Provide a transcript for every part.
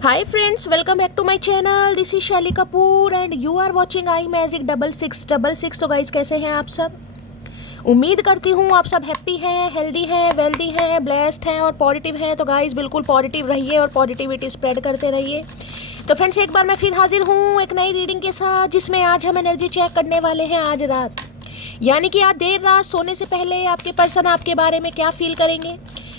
Hi friends, welcome back to my channel. This is Shelly Kapoor and you are watching I magic 6666। तो guys कैसे हैं आप सब? उम्मीद करती हूँ आप सब हैप्पी हैं, हेल्दी हैं, वेल्दी हैं, ब्लेस्ड हैं और पॉजिटिव हैं। तो गाइस बिल्कुल पॉजिटिव रहिए और पॉजिटिविटी स्प्रेड करते रहिए। तो फ्रेंड्स एक बार मैं फिर हाजिर हूँ एक नई रीडिंग के साथ, जिसमें आज हम एनर्जी चेक करने वाले हैं आज रात, यानी कि आज देर रात सोने से पहले आपके पर्सन आपके बारे में क्या फील करेंगे,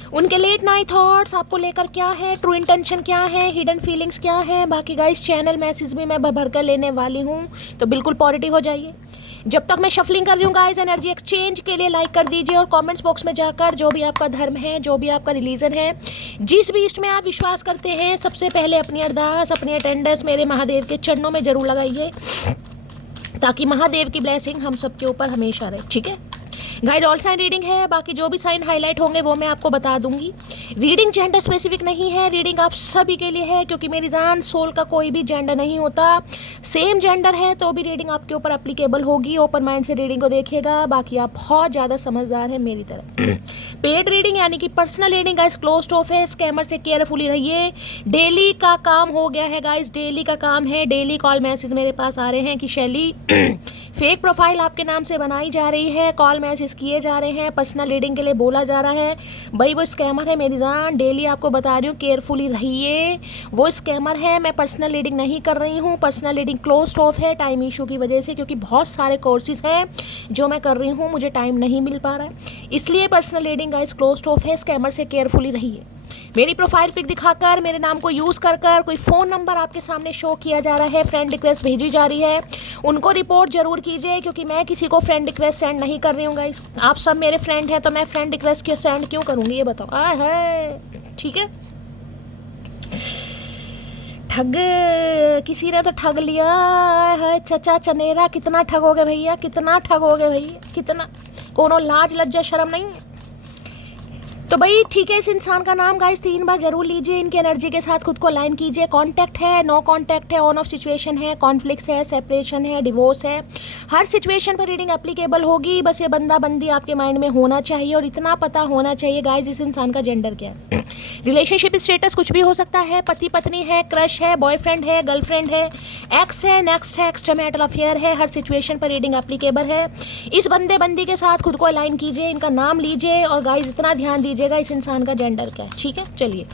उनके लेट नाइट थॉट्स आपको लेकर क्या है, ट्रू इंटेंशन क्या है, हिडन फीलिंग्स क्या है। बाकी गाइस चैनल मैसेज भी मैं भर कर लेने वाली हूँ, तो बिल्कुल पॉजिटिव हो जाइए। जब तक मैं शफलिंग कर रही हूँ गाइस, एनर्जी एक्सचेंज के लिए लाइक कर दीजिए और कमेंट्स बॉक्स में जाकर जो भी आपका धर्म है, जो भी आपका रिलीजन है, जिस भी इष्ट में आप विश्वास करते हैं, सबसे पहले अपनी अरदास, अपनी अटेंडेंस मेरे महादेव के चरणों में जरूर लगाइए, ताकि महादेव की ब्लेसिंग हम सबके ऊपर हमेशा रहे। ठीक है गाइड, ऑल साइन रीडिंग है, बाकी जो भी साइन हाईलाइट होंगे वो मैं आपको बता दूंगी। रीडिंग जेंडर स्पेसिफिक नहीं है, रीडिंग आप सभी के लिए है, क्योंकि मेरी जान सोल का कोई भी जेंडर नहीं होता। सेम जेंडर है तो भी रीडिंग आपके ऊपर एप्लीकेबल होगी। ओपन माइंड से रीडिंग को देखिएगा। बाकी आप बहुत ज़्यादा समझदार हैं मेरी तरह। पेड रीडिंग यानी कि personal reading guys closed of है, स्कैमर से केयरफुली रहिए। डेली का काम हो गया है गाइस, डेली का काम है। डेली कॉल मैसेज मेरे पास आ रहे हैं कि शैली फेक प्रोफाइल आपके नाम से बनाई जा रही है, कॉल मैसेज किए जा रहे हैं, पर्सनल रीडिंग के लिए बोला जा रहा है। भाई वो स्कैमर है मेरी जान, डेली आपको बता रही हूँ केयरफुली रहिए। वो स्कैमर है, मैं पर्सनल रीडिंग नहीं कर रही हूँ। पर्सनल रीडिंग क्लोज्ड ऑफ है टाइम इशू की वजह से, क्योंकि बहुत सारे कोर्सेज हैं जो मैं कर रही हूँ, मुझे टाइम नहीं मिल पा रहा है, इसलिए personal reading guys closed of है। स्कैमर से केयरफुली रहिए। मेरी प्रोफाइल पिक दिखाकर, मेरे नाम को यूज़ कर कोई फ़ोन नंबर आपके सामने शो किया जा रहा है, फ्रेंड रिक्वेस्ट भेजी जा रही है, उनको रिपोर्ट जरूर कीजिए, क्योंकि मैं किसी को फ्रेंड रिक्वेस्ट सेंड नहीं कर रही हूँ गाइस। आप सब मेरे फ्रेंड हैं, तो मैं फ्रेंड रिक्वेस्ट क्यों सेंड क्यों करूँगी, ये बताओ। है ठीक है, ठग किसी ने तो ठग लिया है। चचा चनेरा कितना ठगोगे भैया, कितना ठगोगे भैया, कितना, कोनो लाज लज्जा शर्म नहीं है। तो भाई ठीक है, इस इंसान का नाम गाइस 3 बार जरूर लीजिए, इनकी एनर्जी के साथ खुद को अलाइन कीजिए। कांटेक्ट है, नो कांटेक्ट है, ऑन ऑफ सिचुएशन है, कॉन्फ्लिक्ट्स है, सेपरेशन है, डिवोर्स है, हर सिचुएशन पर रीडिंग एप्लीकेबल होगी। बस ये बंदा बंदी आपके माइंड में होना चाहिए और इतना पता होना चाहिए गाइस इस इंसान का जेंडर क्या है। रिलेशनशिप स्टेटस कुछ भी हो सकता है, पति पत्नी है, क्रश है, बॉयफ्रेंड है, गर्लफ्रेंड है, एक्स है, नेक्स्ट है, एक्स्ट्रामैरिटल अफेयर है, हर सिचुएशन पर रीडिंग एप्लीकेबल है। इस बंदे बंदी के साथ खुद को अलाइन कीजिए, इनका नाम लीजिए और गाइस इतना ध्यान दीजिए इस इंसान का जेंडर क्या है। ठीक है, चलिए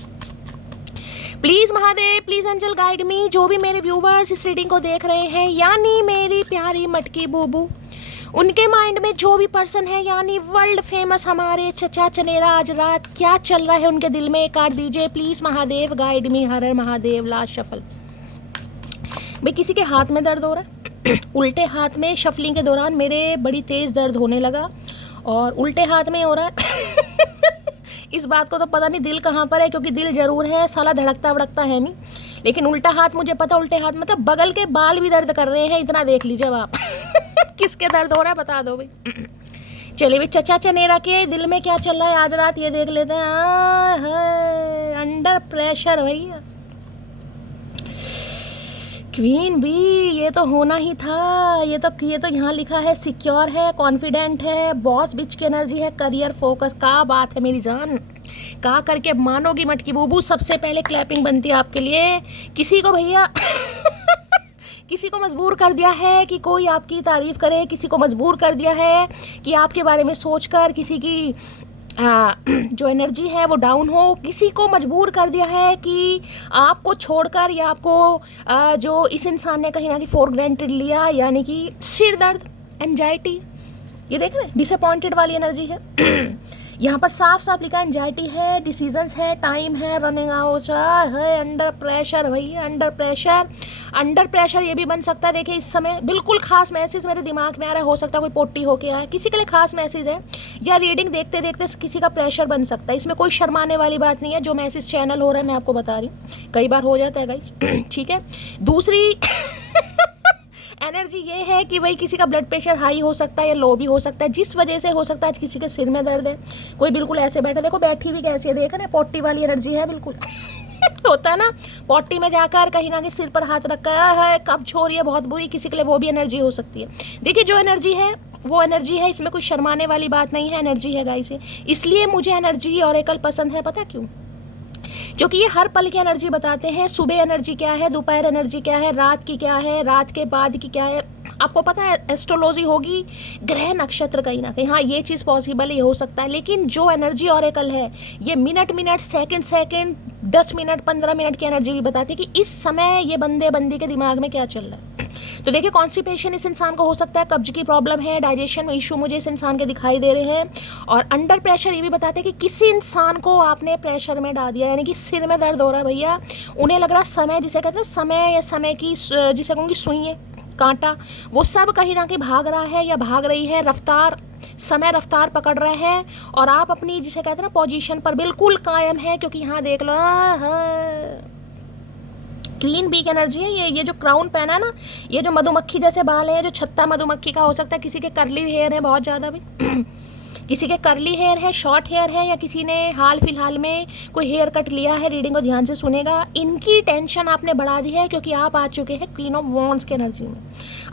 please Mahadev, please angel guide me. जो भी मेरे व्यूवर्स इस रीडिंग को देख रहे हैं, यानी मेरी प्यारी मटकी बूबू, उनके माइंड में जो भी पर्सन है, यानी वर्ल्ड फेमस हमारे चचा चनेरा, आज रात क्या चल रहा है उनके दिल में, काट दीजिए प्लीज महादेव, गाइड मी। हर हर महादेव। Last shuffle. भाई किसी के हाथ में दर्द हो रहा है, उल्टे हाथ में शफलिंग के दौरान मेरे बड़ी तेज दर्द होने लगा, और उल्टे हाथ में हो रहा है। इस बात को तो पता नहीं दिल कहाँ पर है, क्योंकि दिल जरूर है, साला धड़कता भड़कता है नहीं, लेकिन उल्टा हाथ मुझे पता, उल्टे हाथ मतलब बगल के बाल भी दर्द कर रहे हैं, इतना देख लीजिए आप। किसके दर्द हो रहा है बता दो भाई। चलिए भाई, चचा चनेरा के दिल में क्या चल रहा है आज रात ये देख लेते हैं। अंडर प्रेशर भैया, क्वीन बी, ये तो होना ही था। ये तो यहाँ लिखा है सिक्योर है, कॉन्फिडेंट है, बॉस बिच की एनर्जी है, करियर फोकस। का बात है मेरी जान, का करके मानोगी मटकी बूबू। सबसे पहले क्लैपिंग बनती है आपके लिए। किसी को भैया किसी को मजबूर कर दिया है कि कोई आपकी तारीफ करे, किसी को मजबूर कर दिया है कि आपके बारे में सोचकर किसी की जो एनर्जी है वो डाउन हो, किसी को मजबूर कर दिया है कि आपको छोड़कर, या आपको जो इस इंसान ने कहीं ना कहीं फॉर ग्रांटेड लिया, यानी कि सिर दर्द, एंजाइटी, ये देख रहे हैं डिसअपॉइंटेड वाली एनर्जी है। यहाँ पर साफ साफ लिखा है एंजाइटी है, डिसीजंस है, टाइम है, रनिंग आउट है, अंडर प्रेशर भैया, अंडर प्रेशर। अंडर प्रेशर ये भी बन सकता है, देखिए इस समय बिल्कुल खास मैसेज मेरे दिमाग में आ रहा है, हो सकता है कोई पोटी होके आए, किसी के लिए खास मैसेज है, या रीडिंग देखते देखते किसी का प्रेशर बन सकता है। इसमें कोई शर्माने वाली बात नहीं है, जो मैसेज चैनल हो रहा है मैं आपको बता रही हूँ, कई बार हो जाता है गाइस। ठीक है, दूसरी एनर्जी ये है कि भाई किसी का ब्लड प्रेशर हाई हो सकता है या लो भी हो सकता है, जिस वजह से हो सकता है आज किसी के सिर में दर्द है, कोई बिल्कुल ऐसे बैठा, देखो बैठी भी कैसी है, देख रहे हैं, पोटी वाली एनर्जी है बिल्कुल। होता है ना, पोटी में जाकर कहीं ना कहीं सिर पर हाथ रखा है, कब छो रही है बहुत बुरी, किसी के लिए वो भी एनर्जी हो सकती है। देखिए जो एनर्जी है वो एनर्जी है, इसमें कोई शर्माने वाली बात नहीं है, एनर्जी है गाइस। इसलिए मुझे एनर्जी ऑरेकल पसंद है, पता क्यों? क्योंकि ये हर पल की एनर्जी बताते हैं। सुबह एनर्जी क्या है, दोपहर एनर्जी क्या है, रात की क्या है, रात के बाद की क्या है। आपको पता है एस्ट्रोलॉजी होगी ग्रह नक्षत्र कहीं ना कहीं, हाँ ये चीज़ पॉसिबल है, ये हो सकता है, लेकिन जो एनर्जी ऑरेकल है ये minute minute second second 10 minute 15 minute की एनर्जी भी बताती है कि इस समय ये बंदे बंदी के दिमाग में क्या चल रहा है। तो देखिए कॉन्स्टिपेशन इस इंसान को हो सकता है, कब्ज की प्रॉब्लम है, डाइजेशन इशू मुझे इस इंसान के दिखाई दे रहे हैं। और अंडर प्रेशर ये भी बताते हैं कि किसी इंसान को आपने प्रेशर में डाल दिया, यानी कि सिर में दर्द हो रहा है भैया, उन्हें लग रहा है समय जिसे कहते हैं समय या समय की जिसे कहूँगी सुइयां कांटा, वो सब कहीं ना कहीं भाग रहा है या भाग रही है, रफ्तार समय रफ्तार पकड़ रहा है और आप अपनी जिसे कहते हैं ना पोजीशन पर बिल्कुल कायम है। क्योंकि यहाँ देख लो क्वीन बी की एनर्जी है, ये जो क्राउन पहना है ना, ये जो मधुमक्खी जैसे बाल है, जो छत्ता मधुमक्खी का हो सकता है, किसी के कर्ली हेयर है बहुत ज़्यादा भी किसी के कर्ली हेयर है, शॉर्ट हेयर है, या किसी ने हाल फिलहाल में कोई हेयर कट लिया है। रीडिंग को ध्यान से सुनेगा, इनकी टेंशन आपने बढ़ा दी है क्योंकि आप आ चुके हैं क्वीन ऑफ वॉन्ड्स की एनर्जी में।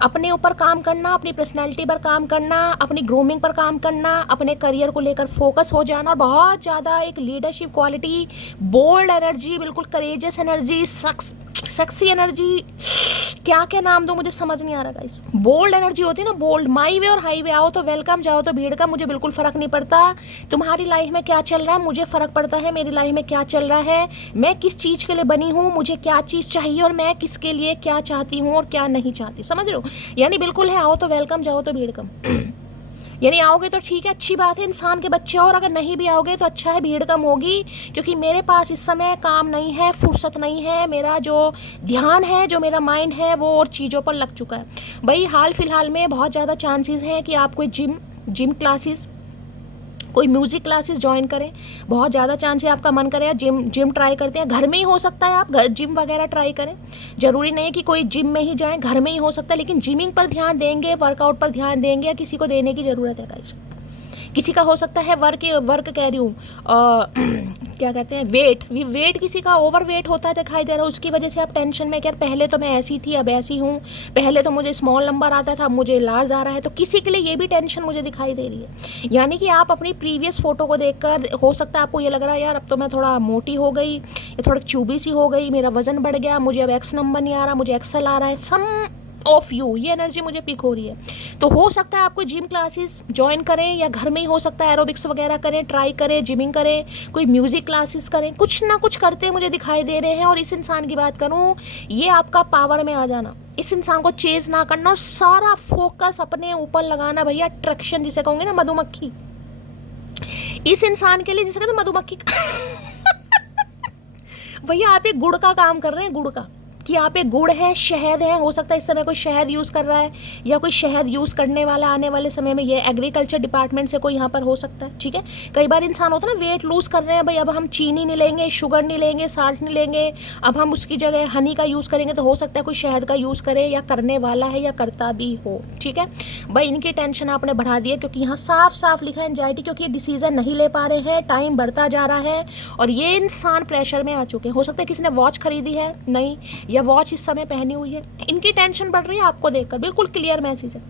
अपने ऊपर काम करना, अपनी पर्सनैलिटी पर काम करना, अपनी ग्रूमिंग पर काम करना, अपने करियर को लेकर फोकस हो जाना, और बहुत ज़्यादा एक लीडरशिप क्वालिटी, बोल्ड एनर्जी, बिल्कुल करेजियस एनर्जी, सेक्सी एनर्जी, क्या क्या नाम दो मुझे समझ नहीं आ रहा गाइस। बोल्ड एनर्जी होती है ना, बोल्ड। माई वे और हाईवे, आओ तो वेलकम, जाओ तो भीड़ का, मुझे बिल्कुल फर्क नहीं पड़ता तुम्हारी लाइफ में क्या चल रहा है, मुझे फर्क पड़ता है मेरी लाइफ में क्या चल रहा है, मैं किस चीज़ के लिए बनी हूँ, मुझे क्या चीज़ चाहिए और मैं किसके लिए क्या चाहती हूँ और क्या नहीं चाहती। समझ रहे हो, यानी बिल्कुल है आओ तो वेलकम, जाओ तो भीड़ कम यानी आओगे तो ठीक है, अच्छी बात है इंसान के बच्चे, और अगर नहीं भी आओगे तो अच्छा है, भीड़ कम होगी। क्योंकि मेरे पास इस समय काम नहीं है, फुर्सत नहीं है, मेरा जो ध्यान है, जो मेरा माइंड है वो और चीज़ों पर लग चुका है। भाई हाल फिलहाल में बहुत ज़्यादा चांसेस हैं कि आप कोई जिम क्लासेस, कोई म्यूज़िक क्लासेस ज्वाइन करें, बहुत ज़्यादा चांस है आपका मन करे जिम ट्राई करते हैं। घर में ही हो सकता है आप जिम वगैरह ट्राई करें, ज़रूरी नहीं है कि कोई जिम में ही जाएं, घर में ही हो सकता है, लेकिन जिमिंग पर ध्यान देंगे, वर्कआउट पर ध्यान देंगे, या किसी को देने की ज़रूरत है गाइस। किसी का हो सकता है वर्क कह रही हूँ क्या कहते हैं वेट किसी का ओवर वेट होता है दिखाई दे रहा है, उसकी वजह से आप टेंशन में, यार पहले तो मैं ऐसी थी अब ऐसी हूँ, पहले तो मुझे स्मॉल नंबर आता था अब मुझे लार्ज आ रहा है, तो किसी के लिए ये भी टेंशन मुझे दिखाई दे रही है। यानी कि आप अपनी प्रीवियस फोटो को देखकर हो सकता है आपको ये लग रहा है यार अब तो मैं थोड़ा मोटी हो गई, या थोड़ा चूबी सी हो गई, मेरा वजन बढ़ गया, मुझे अब एक्स नंबर नहीं आ रहा, मुझे एक्सेल आ रहा है, सम ऑफ यू, ये एनर्जी मुझे पिक हो रही है। तो हो सकता है आपको जिम क्लासेस ज्वाइन करें, या घर में ही हो सकता है एरोबिक्स वगैरह करें, ट्राई करें, जिमिंग करें, कोई म्यूजिक क्लासेस करें, कुछ ना कुछ करते मुझे दिखाई दे रहे हैं। और इस इंसान की बात करूं, ये आपका पावर में आ जाना, इस इंसान को चेज ना करना और सारा फोकस अपने ऊपर लगाना भैया, अट्रैक्शन जिसे कहूँगे ना मधुमक्खी, इस इंसान के लिए जिसे कहते मधुमक्खी भैया आप एक गुड़ का काम कर रहे हैं, गुड़ का, कि यहाँ पे गुड़ है, शहद है, हो सकता है इस समय कोई शहद यूज़ कर रहा है या कोई शहद यूज़ करने वाला आने वाले समय में, ये एग्रीकल्चर डिपार्टमेंट से कोई यहाँ पर हो सकता है। ठीक है, कई बार इंसान होता है ना वेट लूज़ कर रहे हैं, भाई अब हम चीनी नहीं लेंगे, शुगर नहीं लेंगे, साल्ट नहीं लेंगे, अब हम उसकी जगह हनी का यूज़ करेंगे, तो हो सकता है कोई शहद का यूज़ करे या करने वाला है या करता भी हो। ठीक है भाई, इनकी टेंशन आपने बढ़ा दी है, क्योंकि यहाँ साफ साफ लिखा है एंजाइटी, क्योंकि ये डिसीजन नहीं ले पा रहे हैं, टाइम बढ़ता जा रहा है और ये इंसान प्रेशर में आ चुके हैं। हो सकता है किसी ने वॉच खरीदी है नहीं, या वॉच इस समय पहनी हुई है, इनकी टेंशन बढ़ रही है आपको देखकर, बिल्कुल क्लियर मैसेज है।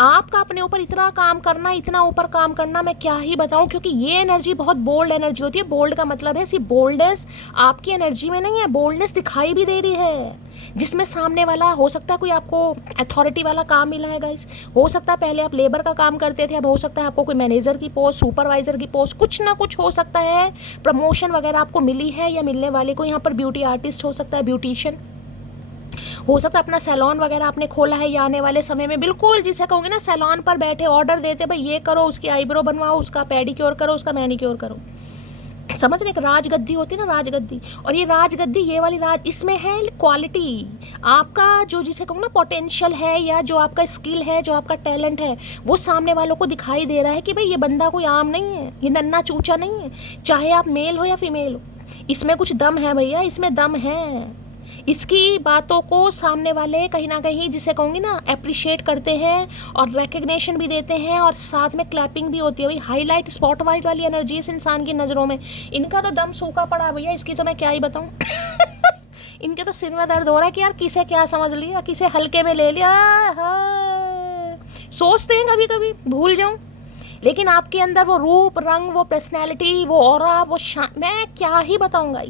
आपका अपने ऊपर इतना काम करना, इतना ऊपर काम करना, मैं क्या ही बताऊं, क्योंकि ये एनर्जी बहुत बोल्ड एनर्जी होती है। बोल्ड का मतलब है सिर्फ बोल्डनेस आपकी एनर्जी में नहीं है, बोल्डनेस दिखाई भी दे रही है, जिसमें सामने वाला हो सकता है कोई आपको अथॉरिटी वाला काम मिला है गाइस, हो सकता है पहले आप लेबर का काम करते थे, अब हो सकता है आपको कोई मैनेजर की पोस्ट, सुपरवाइजर की पोस्ट, कुछ ना कुछ हो सकता है, प्रमोशन वगैरह आपको मिली है या मिलने वाले को। यहाँ पर ब्यूटी आर्टिस्ट हो सकता है, ब्यूटिशियन हो सकता है, अपना सैलून वगैरह आपने खोला है, या आने वाले समय में बिल्कुल जिसे कहोगे ना सैलून पर बैठे ऑर्डर देते भाई ये करो, उसकी आईब्रो बनवाओ, उसका पेडिक्योर करो, उसका मैनिक्योर करो। समझ रहे, एक राजगद्दी होती है ना, राजगद्दी, और ये राजगद्दी, ये वाली इसमें है क्वालिटी, आपका जो जिसे कहूँ ना पोटेंशियल है, या जो आपका स्किल है, जो आपका टैलेंट है, वो सामने वालों को दिखाई दे रहा है कि भाई ये बंदा कोई आम नहीं है, ये नन्ना चूचा नहीं है, चाहे आप मेल हो या फीमेल हो, इसमें कुछ दम है भैया, इसमें दम है। इसकी बातों को सामने वाले कहीं ना कहीं जिसे कहूँगी ना अप्रिशिएट करते हैं और रिकग्निशन भी देते हैं, और साथ में क्लैपिंग भी होती है। भाई हाईलाइट स्पॉटलाइट वाली एनर्जी इस इंसान की नज़रों में, इनका तो दम सूखा पड़ा भैया, इसकी तो मैं क्या ही बताऊँ इनके तो सिर में दर्द हो रहा है कि यार किसे क्या समझ लिया, किसे हल्के में ले लिया, सोचते हैं कभी कभी भूल जाऊँ, लेकिन आपके अंदर वो रूप रंग, वो पर्सनैलिटी, वो ऑरा, वो मैं क्या ही बताऊँगा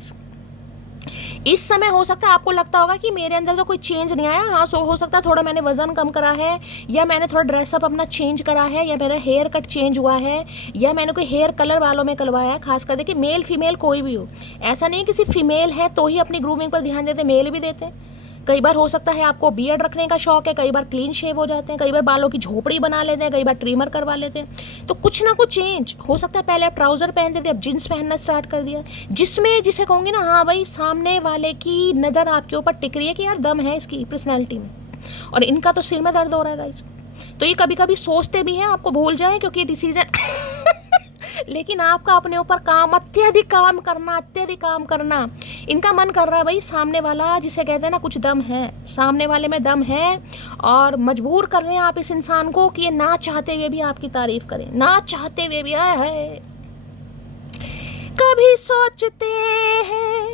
इस समय हो सकता है आपको लगता होगा कि मेरे अंदर तो कोई चेंज नहीं आया। हाँ, सो हो सकता है थोड़ा मैंने वजन कम करा है, या मैंने थोड़ा ड्रेसअप अपना चेंज करा है, या मेरा हेयर कट चेंज हुआ है, या मैंने कोई हेयर कलर वालों में करवाया है। खास कर देखिए मेल फीमेल कोई भी हो, ऐसा नहीं कि सिर्फ फीमेल है तो ही अपनी ग्रूमिंग पर ध्यान देते, मेल भी देते हैं। कई बार हो सकता है आपको बियर्ड रखने का शौक है, कई बार क्लीन शेव हो जाते हैं, कई बार बालों की झोपड़ी बना लेते हैं, कई बार ट्रिमर करवा लेते हैं। तो कुछ ना कुछ चेंज हो सकता है। पहले आप ट्राउजर पहनते थे, अब जींस पहनना स्टार्ट कर दिया, जिसमें जिसे कहूँगी ना, हाँ भाई सामने वाले की नज़र आपके ऊपर टिक रही है कि यार दम है इसकी पर्सनैलिटी में। और इनका तो सिर में दर्द हो रहा है गाइस। तो ये कभी कभी सोचते भी हैं आपको भूल जाए, क्योंकि ये डिसीजन लेकिन आपका अपने ऊपर काम, अत्यधिक काम करना इनका मन कर रहा है भाई। सामने वाला जिसे कहते हैं ना कुछ दम है, सामने वाले में दम है, और मजबूर कर रहे हैं आप इस इंसान को कि ये ना चाहते हुए भी आपकी तारीफ करें, ना चाहते हुए भी। है कभी सोचते हैं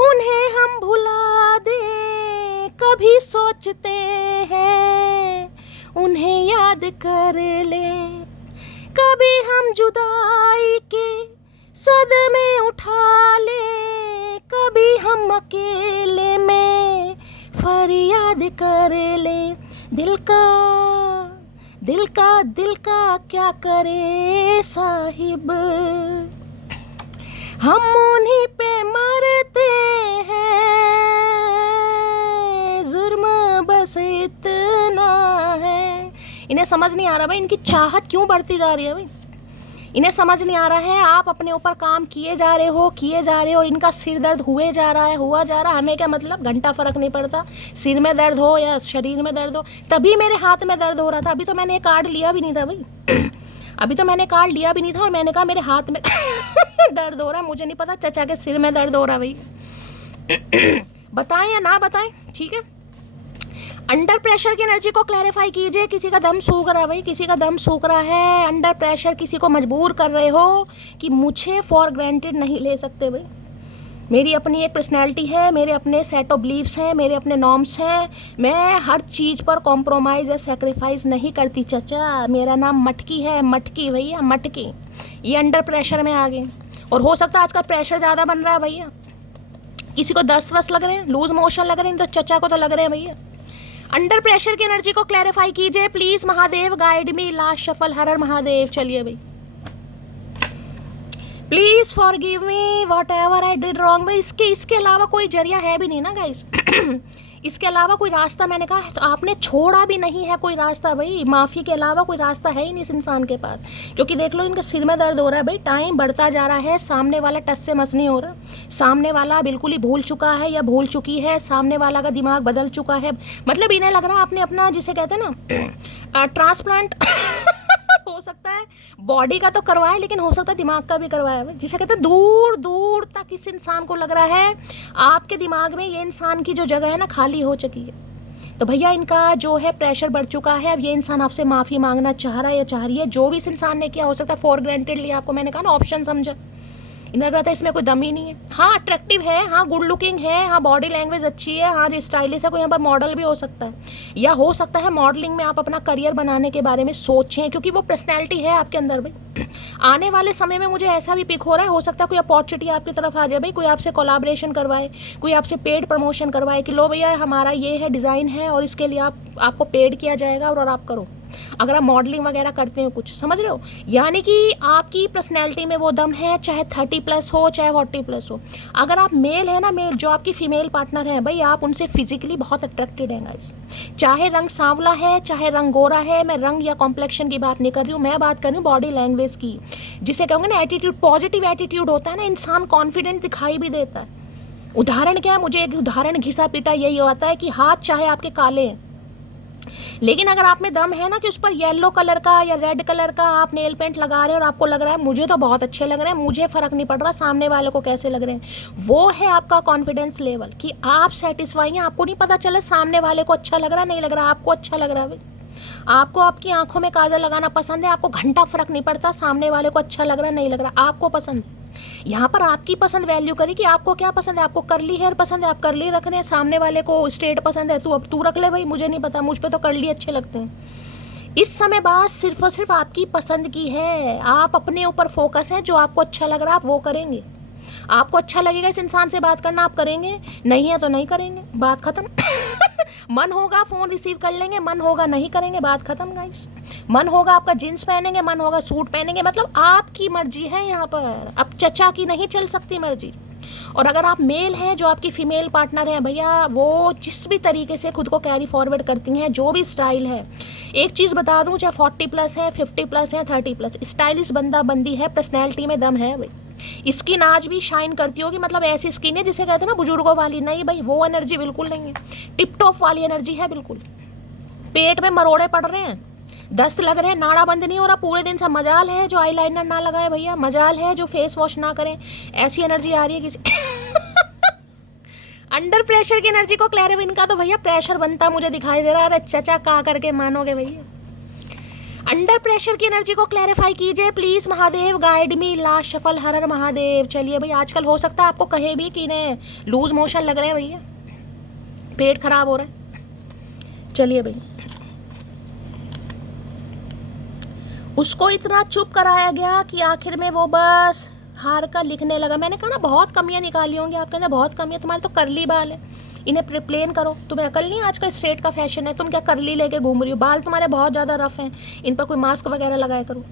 उन्हें हम भुला दें, कभी सोचते हैं उन्हें याद कर लें, कभी हम जुदाई के सदमे उठा ले, कभी हम अकेले में फरियाद कर ले। दिल का क्या करे साहिब, हम उन्हीं पे मरते हैं, जुर्म बस इतना है। इन्हें समझ नहीं आ रहा भाई इनकी चाहत क्यों बढ़ती जा रही है भाई। इन्हें समझ नहीं आ रहा है आप अपने ऊपर काम किए जा रहे हो, और इनका सिर दर्द हुआ जा रहा है। हमें क्या मतलब, घंटा फर्क नहीं पड़ता, सिर में दर्द हो या शरीर में दर्द हो। तभी मेरे हाथ में दर्द हो रहा था, अभी तो मैंने कार्ड लिया भी नहीं था भाई अभी तो मैंने कार्ड लिया भी नहीं था, और मैंने कहा मेरे हाथ में दर्द हो रहा है। मुझे नहीं पता चचा के सिर में दर्द हो रहा है भाई बताएं या ना बताएं, ठीक है। अंडर प्रेशर की एनर्जी को क्लैरिफाई कीजिए। किसी का दम सूख रहा है भाई, किसी का दम सूख रहा है। अंडर प्रेशर किसी को मजबूर कर रहे हो कि मुझे फॉर ग्रांटेड नहीं ले सकते भाई। मेरी अपनी एक पर्सनैलिटी है, मेरे अपने सेट ऑफ बिलीव्स हैं, मेरे अपने नॉर्म्स हैं। मैं हर चीज़ पर कॉम्प्रोमाइज़ या सेक्रीफाइस नहीं करती चचा। मेरा नाम मटकी है, मटकी भैया, मटकी। ये अंडर प्रेशर में आ गए। और हो सकता है आजकल प्रेशर ज़्यादा बन रहा है भैया, किसी को 10 वस लग रहे हैं, लूज मोशन लग रहे हैं, तो चचा को तो लग रहे हैं भैया। अंडर प्रेशर की एनर्जी को क्लैरिफाई कीजिए please. Mahadev guide me, last shuffle, हर हर महादेव। चलिए भाई, please forgive me whatever I did wrong. भाई इसके अलावा कोई जरिया है भी नहीं ना गाइस इसके अलावा कोई रास्ता, मैंने कहा तो आपने छोड़ा भी नहीं है कोई रास्ता भाई। माफ़ी के अलावा कोई रास्ता है ही नहीं इस इंसान के पास, क्योंकि देख लो इनका सिर में दर्द हो रहा है भाई। टाइम बढ़ता जा रहा है, सामने वाला टस से मस नहीं हो रहा, सामने वाला बिल्कुल ही भूल चुका है या भूल चुकी है, सामने वाला का दिमाग बदल चुका है। मतलब इन्हें लग रहा है आपने अपना जिसे कहते हैं ना ट्रांसप्लांट हो सकता है बॉडी का तो करवाया, लेकिन हो सकता है दिमाग का भी करवाया है। जिसे कहते हैं दूर दूर तक इस इंसान को लग रहा है आपके दिमाग में ये इंसान की जो जगह है ना खाली हो चुकी है। तो भैया इनका जो है प्रेशर बढ़ चुका है। अब ये इंसान आपसे माफ़ी मांगना चाह रहा है या चाह रही है, जो भी इस इंसान ने किया, हो सकता है फॉर ग्रांटेड लिया। आपको मैंने कहा ना ऑप्शन समझा, इन्हें लग रहा था इसमें कोई दम ही नहीं है। हाँ अट्रैक्टिव है, हाँ गुड लुकिंग है, हाँ बॉडी लैंग्वेज अच्छी है, हाँ स्टाइलिश है, कोई यहाँ पर मॉडल भी हो सकता है, या हो सकता है मॉडलिंग में आप अपना करियर बनाने के बारे में सोचें, क्योंकि वो पर्सनैलिटी है आपके अंदर भाई। आने वाले समय में मुझे ऐसा भी पिक हो रहा है, हो सकता है कोई अपॉर्चुनिटी आपकी तरफ आ जाए भाई, कोई आपसे कोलैबोरेशन करवाए, कोई आपसे पेड प्रमोशन करवाए कि लो भैया हमारा ये है डिज़ाइन है और इसके लिए आपको पेड किया जाएगा और आप करो। अगर आप मॉडलिंग वगैरह करते हो कुछ, समझ रहे हो, यानी कि आपकी पर्सनैलिटी में वो दम है, चाहे 30+ हो चाहे 40+ हो। अगर आप मेल है ना, मेल जो आपकी फीमेल पार्टनर है भाई, आप उनसे फिजिकली बहुत अट्रैक्टेड हैं गाइस। चाहे रंग सांवला है चाहे रंग गोरा है, मैं रंग या कॉम्प्लेक्शन की बात नहीं कर रही हूँ, मैं बात कर रही हूँ बॉडी लैंग्वेज की, जिसे कहोगे ना एटीट्यूड, पॉजिटिव एटीट्यूड होता है ना, इंसान कॉन्फिडेंट दिखाई भी देता है। उदाहरण क्या है, मुझे एक उदाहरण घिसा पीटा यही होता है कि हाथ चाहे आपके काले हैं, लेकिन अगर आप में दम है ना कि उस पर येलो कलर का या रेड कलर का आप नेल पेंट लगा रहे हैं और आपको लग रहा है मुझे तो बहुत अच्छे लग रहे हैं, मुझे फ़र्क नहीं पड़ रहा सामने वाले को कैसे लग रहे हैं, वो है आपका कॉन्फिडेंस लेवल कि आप सेटिस्फाई हैं। आपको नहीं पता चला सामने वाले को अच्छा लग रहा नहीं लग रहा, आपको अच्छा लग रहा है भाई। आपको आपकी आंखों में काजल लगाना पसंद है, आपको घंटा फ़र्क नहीं पड़ता सामने वाले को अच्छा लग रहा नहीं लग रहा, आपको पसंद है। यहाँ पर आपकी पसंद वैल्यू करी कि आपको क्या पसंद है। आपको करली हेयर पसंद है, आप करली रख रहे हैं, सामने वाले को स्ट्रेट पसंद है, तू अब तू रख ले भाई, मुझे नहीं पता, मुझ पे तो करली अच्छे लगते हैं। इस समय बात सिर्फ और सिर्फ आपकी पसंद की है। आप अपने ऊपर फोकस है, जो आपको अच्छा लग रहा है आप वो करेंगे। आपको अच्छा लगेगा इस इंसान से बात करना, आप करेंगे, नहीं है तो नहीं करेंगे, बात खत्म। मन होगा फोन रिसीव कर लेंगे, मन होगा नहीं करेंगे, बात खत्म गाइस। मन होगा आपका जींस पहनेंगे, मन होगा सूट पहनेंगे, मतलब आपकी मर्जी है यहाँ पर। अब चचा की नहीं चल सकती मर्जी। और अगर आप मेल हैं, जो आपकी फीमेल पार्टनर है भैया, वो जिस भी तरीके से खुद को कैरी फॉरवर्ड करती हैं, जो भी स्टाइल है, एक चीज़ बता दूं, चाहे 40+ है, 50+ है, 30+, स्टाइलिश बंदा बंदी है, पर्सनैलिटी में दम है भाई। स्किन आज भी शाइन करती होगी, मतलब ऐसी स्किन है जिसे कहते हैं ना बुजुर्गों वाली, नहीं भाई वो एनर्जी बिल्कुल नहीं है, टिप टॉप वाली एनर्जी है बिल्कुल। पेट में मरोड़े पड़ रहे हैं, दस्त लग रहे हैं, नाड़ा बंद नहीं हो रहा पूरे दिन से, मजाल है जो आईलाइनर ना लगाए भैया, मजाल है जो फेस वॉश ना करें, ऐसी एनर्जी आ रही है किसी। अंडर प्रेशर की एनर्जी को क्लैरिफ, इनका तो भैया प्रेशर बनता मुझे दिखाई दे रहा है। अरे चचा का करके मानोगे भैया, अंडर प्रेशर की एनर्जी को क्लैरिफाई कीजिए please. Mahadev guide me, last shuffle, हर हर महादेव। चलिए भाई, आजकल हो सकता है आपको कहे भी कि इन्हें लूज मोशन लग रहे हैं भैया, पेट खराब हो रहा है। चलिए भाई, उसको इतना चुप कराया गया कि आखिर में वो बस हार का लिखने लगा। मैंने कहा ना बहुत कमियां निकाली होंगी आपके अंदर, बहुत कमियां, तुम्हारे तो करली बाल है, इन्हें प्लेन करो। तुम्हें अकल नहीं है, आजकल स्ट्रेट का फैशन है, तुम क्या करली लेके घूम रही हो, बाल तुम्हारे बहुत ज़्यादा रफ हैं, इन पर कोई मास्क वगैरह लगाया करो।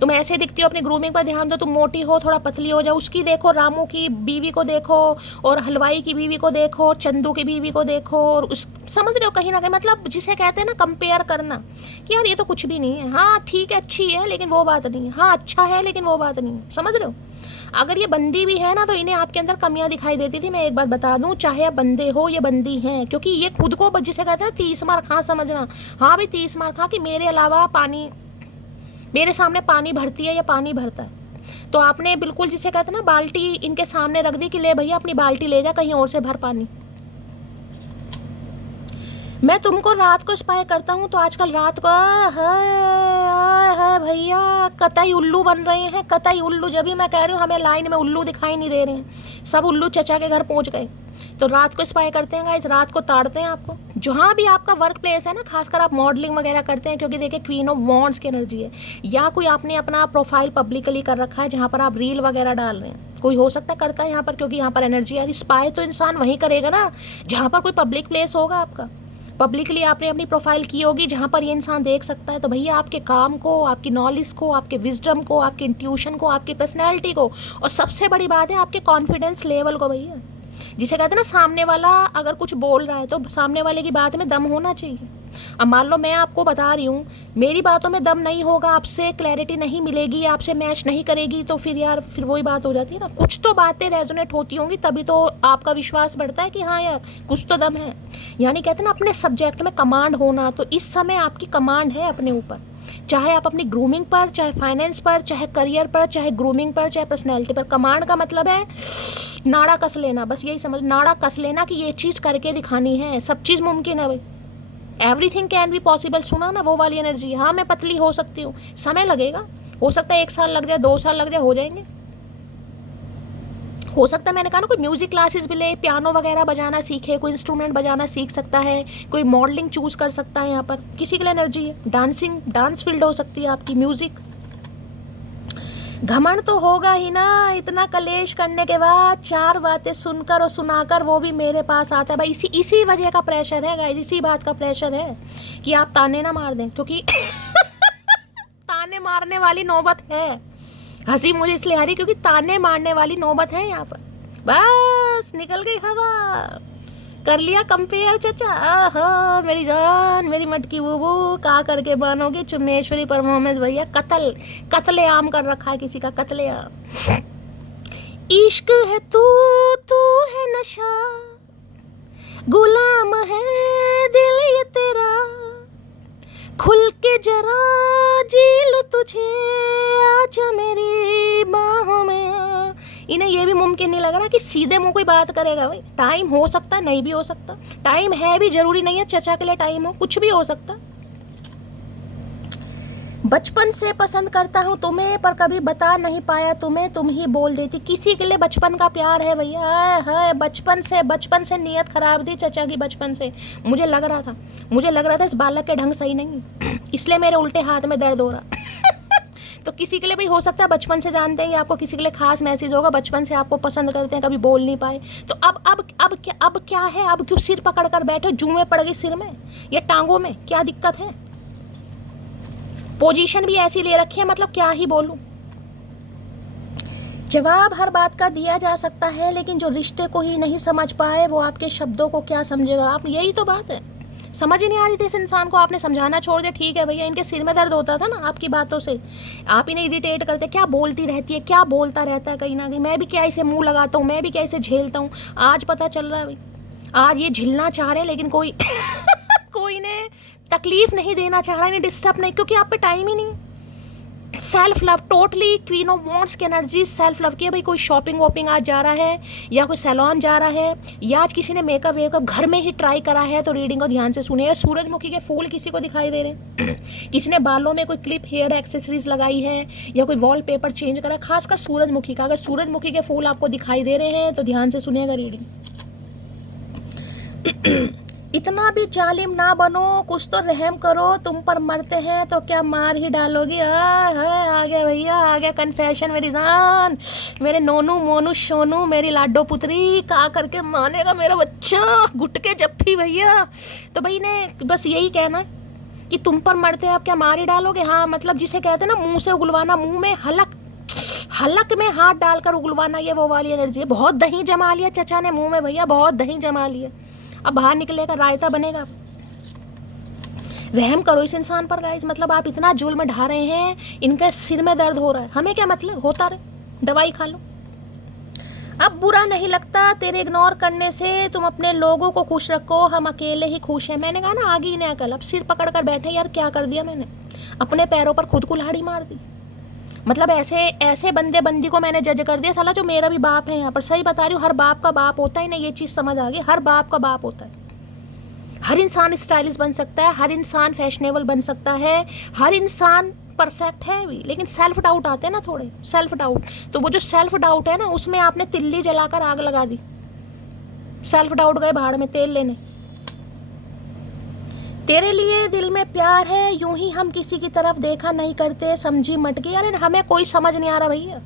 तुम ऐसे दिखती हो, अपनी ग्रूमिंग पर ध्यान दो, तुम मोटी हो थोड़ा पतली हो जाओ। उसकी देखो, रामू की बीवी को देखो, और हलवाई की बीवी को देखो, और चंदू की बीवी को देखो, और उस समझ रहे हो कहीं ना कहीं, मतलब जिसे कहते हैं ना कंपेयर करना कि यार ये तो कुछ भी नहीं है, हाँ ठीक है अच्छी है लेकिन वो बात नहीं है, हाँ अच्छा है लेकिन वो बात नहीं है, समझ रहे हो। अगर ये बंदी भी है ना तो इन्हें आपके अंदर कमियां दिखाई देती थी। मैं एक बात बता दूं, चाहे आप बंदे हो या बंदी हैं, क्योंकि ये खुद को जिसे कहते हैं 30 मार खा समझना, हाँ भाई 30 मार खा कि मेरे अलावा पानी, मेरे सामने पानी भरती है या पानी भरता है, तो आपने बिल्कुल जिसे कहते हैं ना बाल्टी इनके सामने रख दी कि ले भैया अपनी बाल्टी ले जा कहीं और से भर पानी। मैं तुमको रात को स्पाई करता हूँ, तो आजकल रात को है भैया कतई उल्लू बन रहे हैं, कतई उल्लू। जब भी मैं कह रही हूँ हमें लाइन में उल्लू दिखाई नहीं दे रहे हैं, सब उल्लू चचा के घर पहुँच गए। तो रात को स्पाई करते हैं गाइस, रात को ताड़ते हैं आपको, जहाँ भी आपका वर्क प्लेस है ना, खासकर आप मॉडलिंग वगैरह करते हैं, क्योंकि देखिए क्वीन ऑफ वॉन्ड्स की एनर्जी है, या कोई आपने अपना प्रोफाइल पब्लिकली कर रखा है जहाँ पर आप रील वगैरह डाल रहे हैं, कोई हो सकता है करता है यहाँ पर, क्योंकि यहाँ पर एनर्जी है। स्पाई तो इंसान वहीं करेगा ना जहाँ पर कोई पब्लिक प्लेस होगा आपका, पब्लिकली आपने अपनी प्रोफाइल की होगी जहाँ पर ये इंसान देख सकता है। तो भैया आपके काम को, आपकी नॉलेज को, आपके विजडम को, आपके इंट्यूशन को, आपकी पर्सनैलिटी को, और सबसे बड़ी बात है आपके कॉन्फिडेंस लेवल को भैया, जिसे कहते हैं ना सामने वाला अगर कुछ बोल रहा है तो सामने वाले की बात में दम होना चाहिए। अब मान लो मैं आपको बता रही हूँ, मेरी बातों में दम नहीं होगा, आपसे क्लैरिटी नहीं मिलेगी, आपसे मैच नहीं करेगी, तो फिर यार फिर वही बात हो जाती है ना, कुछ तो बातें रेजोनेट होती होंगी, तभी तो आपका विश्वास बढ़ता है कि हाँ यार कुछ तो दम है। यानी कहते हैं ना अपने सब्जेक्ट में कमांड होना, तो इस समय आपकी कमांड है अपने ऊपर, चाहे आप अपनी ग्रूमिंग पर, चाहे फाइनेंस पर, चाहे करियर पर, चाहे ग्रूमिंग पर, चाहे पर्सनैलिटी पर। कमांड का मतलब है नाड़ा कस लेना, बस यही समझ, नाड़ा कस लेना कि ये चीज़ करके दिखानी है, सब चीज़ मुमकिन है भाई, एवरीथिंग कैन बी पॉसिबल। सुना ना वो वाली एनर्जी, हाँ मैं पतली हो सकती हूँ, समय लगेगा, हो सकता है 1 साल लग जाए, 2 साल लग जाए, हो जाएंगे, हो सकता है मैंने कहा ना कोई म्यूजिक क्लासेस भी ले, पियानो वगैरह बजाना सीखे, कोई इंस्ट्रूमेंट बजाना सीख सकता है, कोई मॉडलिंग चूज कर सकता है, यहाँ पर किसी के लिए एनर्जी है, डांसिंग, डांस फील्ड हो सकती है आपकी, म्यूजिक। घमंड तो होगा ही ना, इतना कलेश करने के बाद 4 बातें सुनकर और सुनाकर वो भी मेरे पास आता है भाई। इसी वजह का प्रेशर है गाइस, इसी बात का प्रेशर है कि आप ताने ना मार दें, क्योंकि ताने मारने वाली नौबत है। हंसी मुझे इसलिए आ रही क्योंकि ताने मारने वाली नौबत है यहाँ पर, बस निकल गई हवा, कर लिया कंपेयर चचा, आहा मेरी जान, मेरी मटकी वो का करके बनोगे चुम्मेश्वरी परफॉर्मेंस भैया, कत्ले आम कर रखा है किसी का, कत्ले आम। इश्क है तू है नशा, गुलाम है दिल ये तेरा, खुल के जरा जी लो तुझे, आजा मेरी बाहों में आ। इन्हें ये भी मुमकिन नहीं लग रहा कि सीधे मुंह कोई बात करेगा भाई, टाइम हो सकता है नहीं भी हो सकता, टाइम है भी जरूरी नहीं है चचा के लिए टाइम हो, कुछ भी हो सकता। बचपन से पसंद करता हूँ तुम्हें पर कभी बता नहीं पाया तुम्हें, तुम ही बोल देती। किसी के लिए बचपन का प्यार है भैया, है बचपन से नीयत खराब थी चचा की। बचपन से मुझे लग रहा था इस बालक के ढंग सही नहीं है, इसलिए मेरे उल्टे हाथ में दर्द हो रहा। तो किसी के लिए भी हो सकता है बचपन से जानते हैं, या आपको किसी के लिए खास मैसेज होगा, बचपन से आपको पसंद करते हैं, कभी बोल नहीं पाए। तो अब क्या है, अब क्यों सिर पकड़ कर बैठे, जुएं पड़ गई सिर में या टांगों में, क्या दिक्कत है? पोजीशन भी ऐसी ले रखी है, मतलब क्या ही बोलूं। जवाब हर बात का दिया जा सकता है, लेकिन जो रिश्ते को ही नहीं समझ पाए वो आपके शब्दों को क्या समझेगा। आप, यही तो बात है, समझ ही नहीं आ रही थी इस इंसान को, आपने समझाना छोड़ दिया। ठीक है भैया, इनके सिर में दर्द होता था ना आपकी बातों से, आप इन्हें इरिटेट करते, क्या बोलती रहती है, क्या बोलता रहता है कहीं ना कहीं। मैं भी क्या इसे मुंह लगाता हूँ, मैं भी क्या इसे झेलता हूँ। आज पता चल रहा है भाई, आज ये झिलना चाह रहे हैं, लेकिन कोई कोई इन्हें तकलीफ नहीं देना चाह रहा, इन्हें डिस्टर्ब नहीं, क्योंकि आप पे टाइम ही नहीं। Self love, totally queen of wants की एनर्जी सेल्फ लव की है भाई। कोई शॉपिंग वॉपिंग आज जा रहा है, या कोई सैलून जा रहा है, या आज किसी ने मेकअप वेकअप घर में ही ट्राई करा है, तो रीडिंग को ध्यान से सुनिए। सूरजमुखी के फूल किसी को दिखाई दे रहे हैं किसी ने बालों में कोई क्लिप, हेयर एक्सेसरीज लगाई है, या कोई वॉलपेपर चेंज करा, खासकर सूरजमुखी का। अगर सूरजमुखी के फूल आपको दिखाई दे रहे हैं तो ध्यान से सुनिएगा रीडिंग। इतना भी जालिम ना बनो, कुछ तो रहम करो, तुम पर मरते हैं तो क्या मार ही डालोगी। आ गया भैया, आ गया कन्फेशन मेरी जान, मेरे नोनू मोनू सोनू, मेरी लाडो पुत्री, का करके मानेगा मेरा बच्चा, गुटके जप्पी भैया। तो भाई ने बस यही कहना है कि तुम पर मरते हैं, आप क्या मार ही डालोगे। हाँ, मतलब जिसे कहते हैं ना मुंह से उगलवाना, मुंह में हलक में हाथ डालकर उगलवाना, ये वो वाली एनर्जी है। बहुत दही जमा लिया चचा ने मुंह में भैया, बहुत दही जमा लिया, अब बाहर निकलेगा, रायता बनेगा। रहम करो इस इंसान पर गाइस, मतलब आप इतना जुल्म ढा रहे हैं, इनके सिर में दर्द हो रहा है, हमें क्या मतलब, होता रहे, दवाई खा लो। अब बुरा नहीं लगता तेरे इग्नोर करने से, तुम अपने लोगों को खुश रखो, हम अकेले ही खुश हैं। मैंने कहा ना, आगे इन्हें अकल। अब सिर पकड़ कर बैठे, यार क्या कर दिया मैंने, अपने पैरों पर खुद कुल्हाड़ी मार दी। मतलब ऐसे बंदे बंदी को मैंने जज कर दिया, साला जो मेरा भी बाप है यहाँ पर। सही बता रही हूँ, हर बाप का बाप होता है ना, ये चीज़ समझ आ गई, हर बाप का बाप होता है। हर इंसान स्टाइलिश बन सकता है, हर इंसान फैशनेबल बन सकता है, हर इंसान परफेक्ट है भी, लेकिन सेल्फ डाउट आते हैं ना थोड़े, सेल्फ डाउट। तो वो जो सेल्फ डाउट है ना, उसमें आपने तिल्ली जलाकर आग लगा दी। सेल्फ डाउट गए भाड़ में तेल लेने। तेरे लिए दिल में प्यार है, यूं ही हम किसी की तरफ देखा नहीं करते, समझी मटकी। अरे हमें कोई समझ नहीं आ रहा भैया,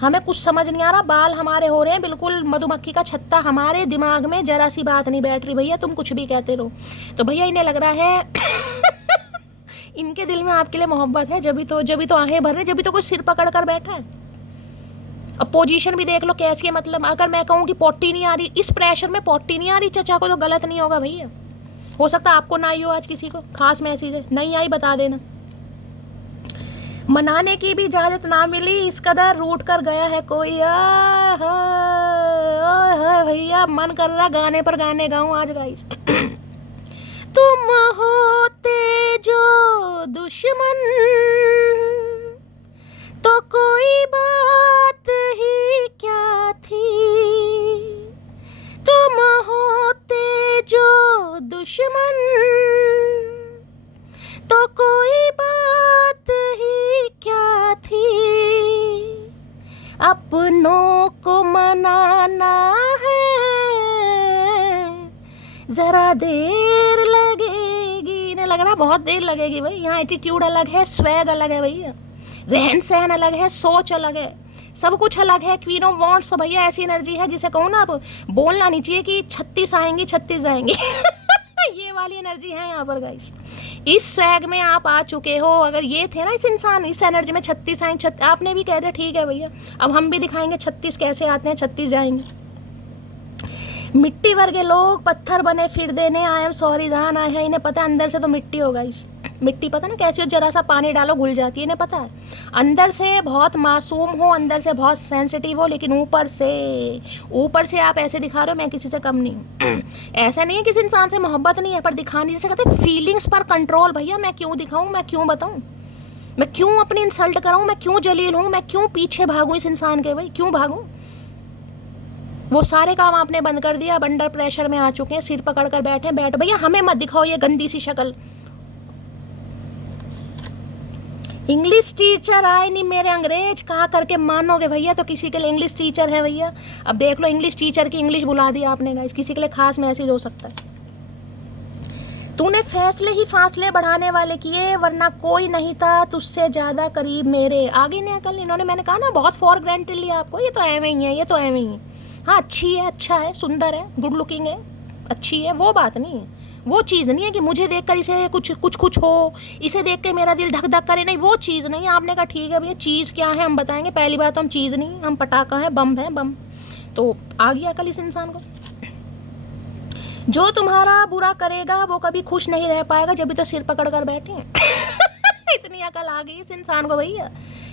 हमें कुछ समझ नहीं आ रहा। बाल हमारे हो रहे हैं बिल्कुल मधुमक्खी का छत्ता, हमारे दिमाग में जरा सी बात नहीं बैठ रही भैया, तुम कुछ भी कहते रहो। तो भैया इन्हें लग रहा है इनके दिल में आपके लिए मोहब्बत है, जब भी तो आहें भर रहे, जब भी तो कोई सिर पकड़ कर बैठा है। अब पोजीशन भी देख लो कैसी है, मतलब अगर मैं कहूँ कि पॉटी नहीं आ रही, इस प्रेशर में पॉटी नहीं आ रही चचा को, तो गलत नहीं होगा भैया। हो सकता है आपको ना आई हो, आज किसी को खास मैसेज है, नहीं आई बता देना। मनाने की भी इजाजत ना मिली, इस कदर रूठ कर गया है कोई। भैया मन कर रहा गाने पर गाने गाऊं आज गाइस। तुम होते जो दुश्मन तो कोई बात ही क्या थी, तुम होते जो दुश्मन तो कोई बात ही क्या थी, अपनों को मनाना है जरा देर लगेगी। इन्हें लग रहा बहुत देर लगेगी भाई, यहाँ एटीट्यूड अलग है, स्वैग अलग है भैया, रहन सहन अलग है, सोच अलग है, सब कुछ अलग है। क्वीन ऑफ वॉन्ट्स तो भैया ऐसी एनर्जी है जिसे कहूँ ना, अब बोलना नहीं चाहिए कि 36 आएंगी 36 जाएंगी ये वाली एनर्जी है यहाँ पर गाइस। इस स्वैग में आप आ चुके हो, अगर ये थे ना इस इंसान, इस एनर्जी में 36 आएंगे, आपने भी कह दिया ठीक है भैया, अब हम भी दिखाएंगे 36 कैसे आते हैं, 36 जाएंगे। मिट्टी वर्गे लोग पत्थर बने फिर देने, आई एम सॉरी जान आए हैं, इन्हें पता है अंदर से तो मिट्टी होगा इस मिट्टी, पता ना कैसी हो, जरा सा पानी डालो घुल जाती है, इन्हें पता है। अंदर से बहुत मासूम हो, अंदर से बहुत सेंसिटिव हो, लेकिन ऊपर से आप ऐसे दिखा रहे हो मैं किसी से कम नहीं हूँ। ऐसा नहीं है किसी इंसान से मोहब्बत नहीं है, पर दिखाने जैसे कहते हैं फीलिंग्स पर कंट्रोल भैया। मैं क्यों दिखाऊँ, मैं क्यों बताऊँ, मैं क्यों अपनी इंसल्ट कराऊँ, मैं क्यों जलील हूँ, मैं क्यों पीछे भागूँ इस इंसान के, भाई क्यों भागूँ। वो सारे काम आपने बंद कर दिया, अब अंडर प्रेशर में आ चुके हैं, सिर पकड़ कर बैठ भैया, हमें मत दिखाओ ये गंदी सी शक्ल। इंग्लिश टीचर आए नहीं मेरे अंग्रेज कहा करके मानोगे भैया, तो किसी के लिए इंग्लिश टीचर है भैया। अब देख लो इंग्लिश टीचर की इंग्लिश बुला दी आपने गाइस, किसी के लिए खास मैसेज हो सकता है। तूने फैसले ही फासले बढ़ाने वाले किए, वरना कोई नहीं था तुझसे ज्यादा करीब मेरे। आगे नहीं अकल, इन्होंने मैंने कहा ना बहुत फॉर ग्रांटेड लिया आपको, ये तो एवं ही है, ये तो एवं ही है। हाँ अच्छी है, अच्छा है, सुंदर है, गुड लुकिंग है, अच्छी है, वो बात नहीं है। वो चीज़ नहीं है कि मुझे देखकर इसे कुछ हो, इसे देख के मेरा दिल धक धक करे, नहीं वो चीज़ नहीं। आपने कहा ठीक है भैया चीज़ क्या है हम बताएंगे। पहली बात तो हम चीज़ नहीं, हम पटाखा है, बम है, बम। तो आ गया अकल इस इंसान को। जो तुम्हारा बुरा करेगा वो कभी खुश नहीं रह पाएगा, जब भी तो सिर पकड़ कर बैठे हैं। इतनी अकल आ गई इस इंसान को भैया।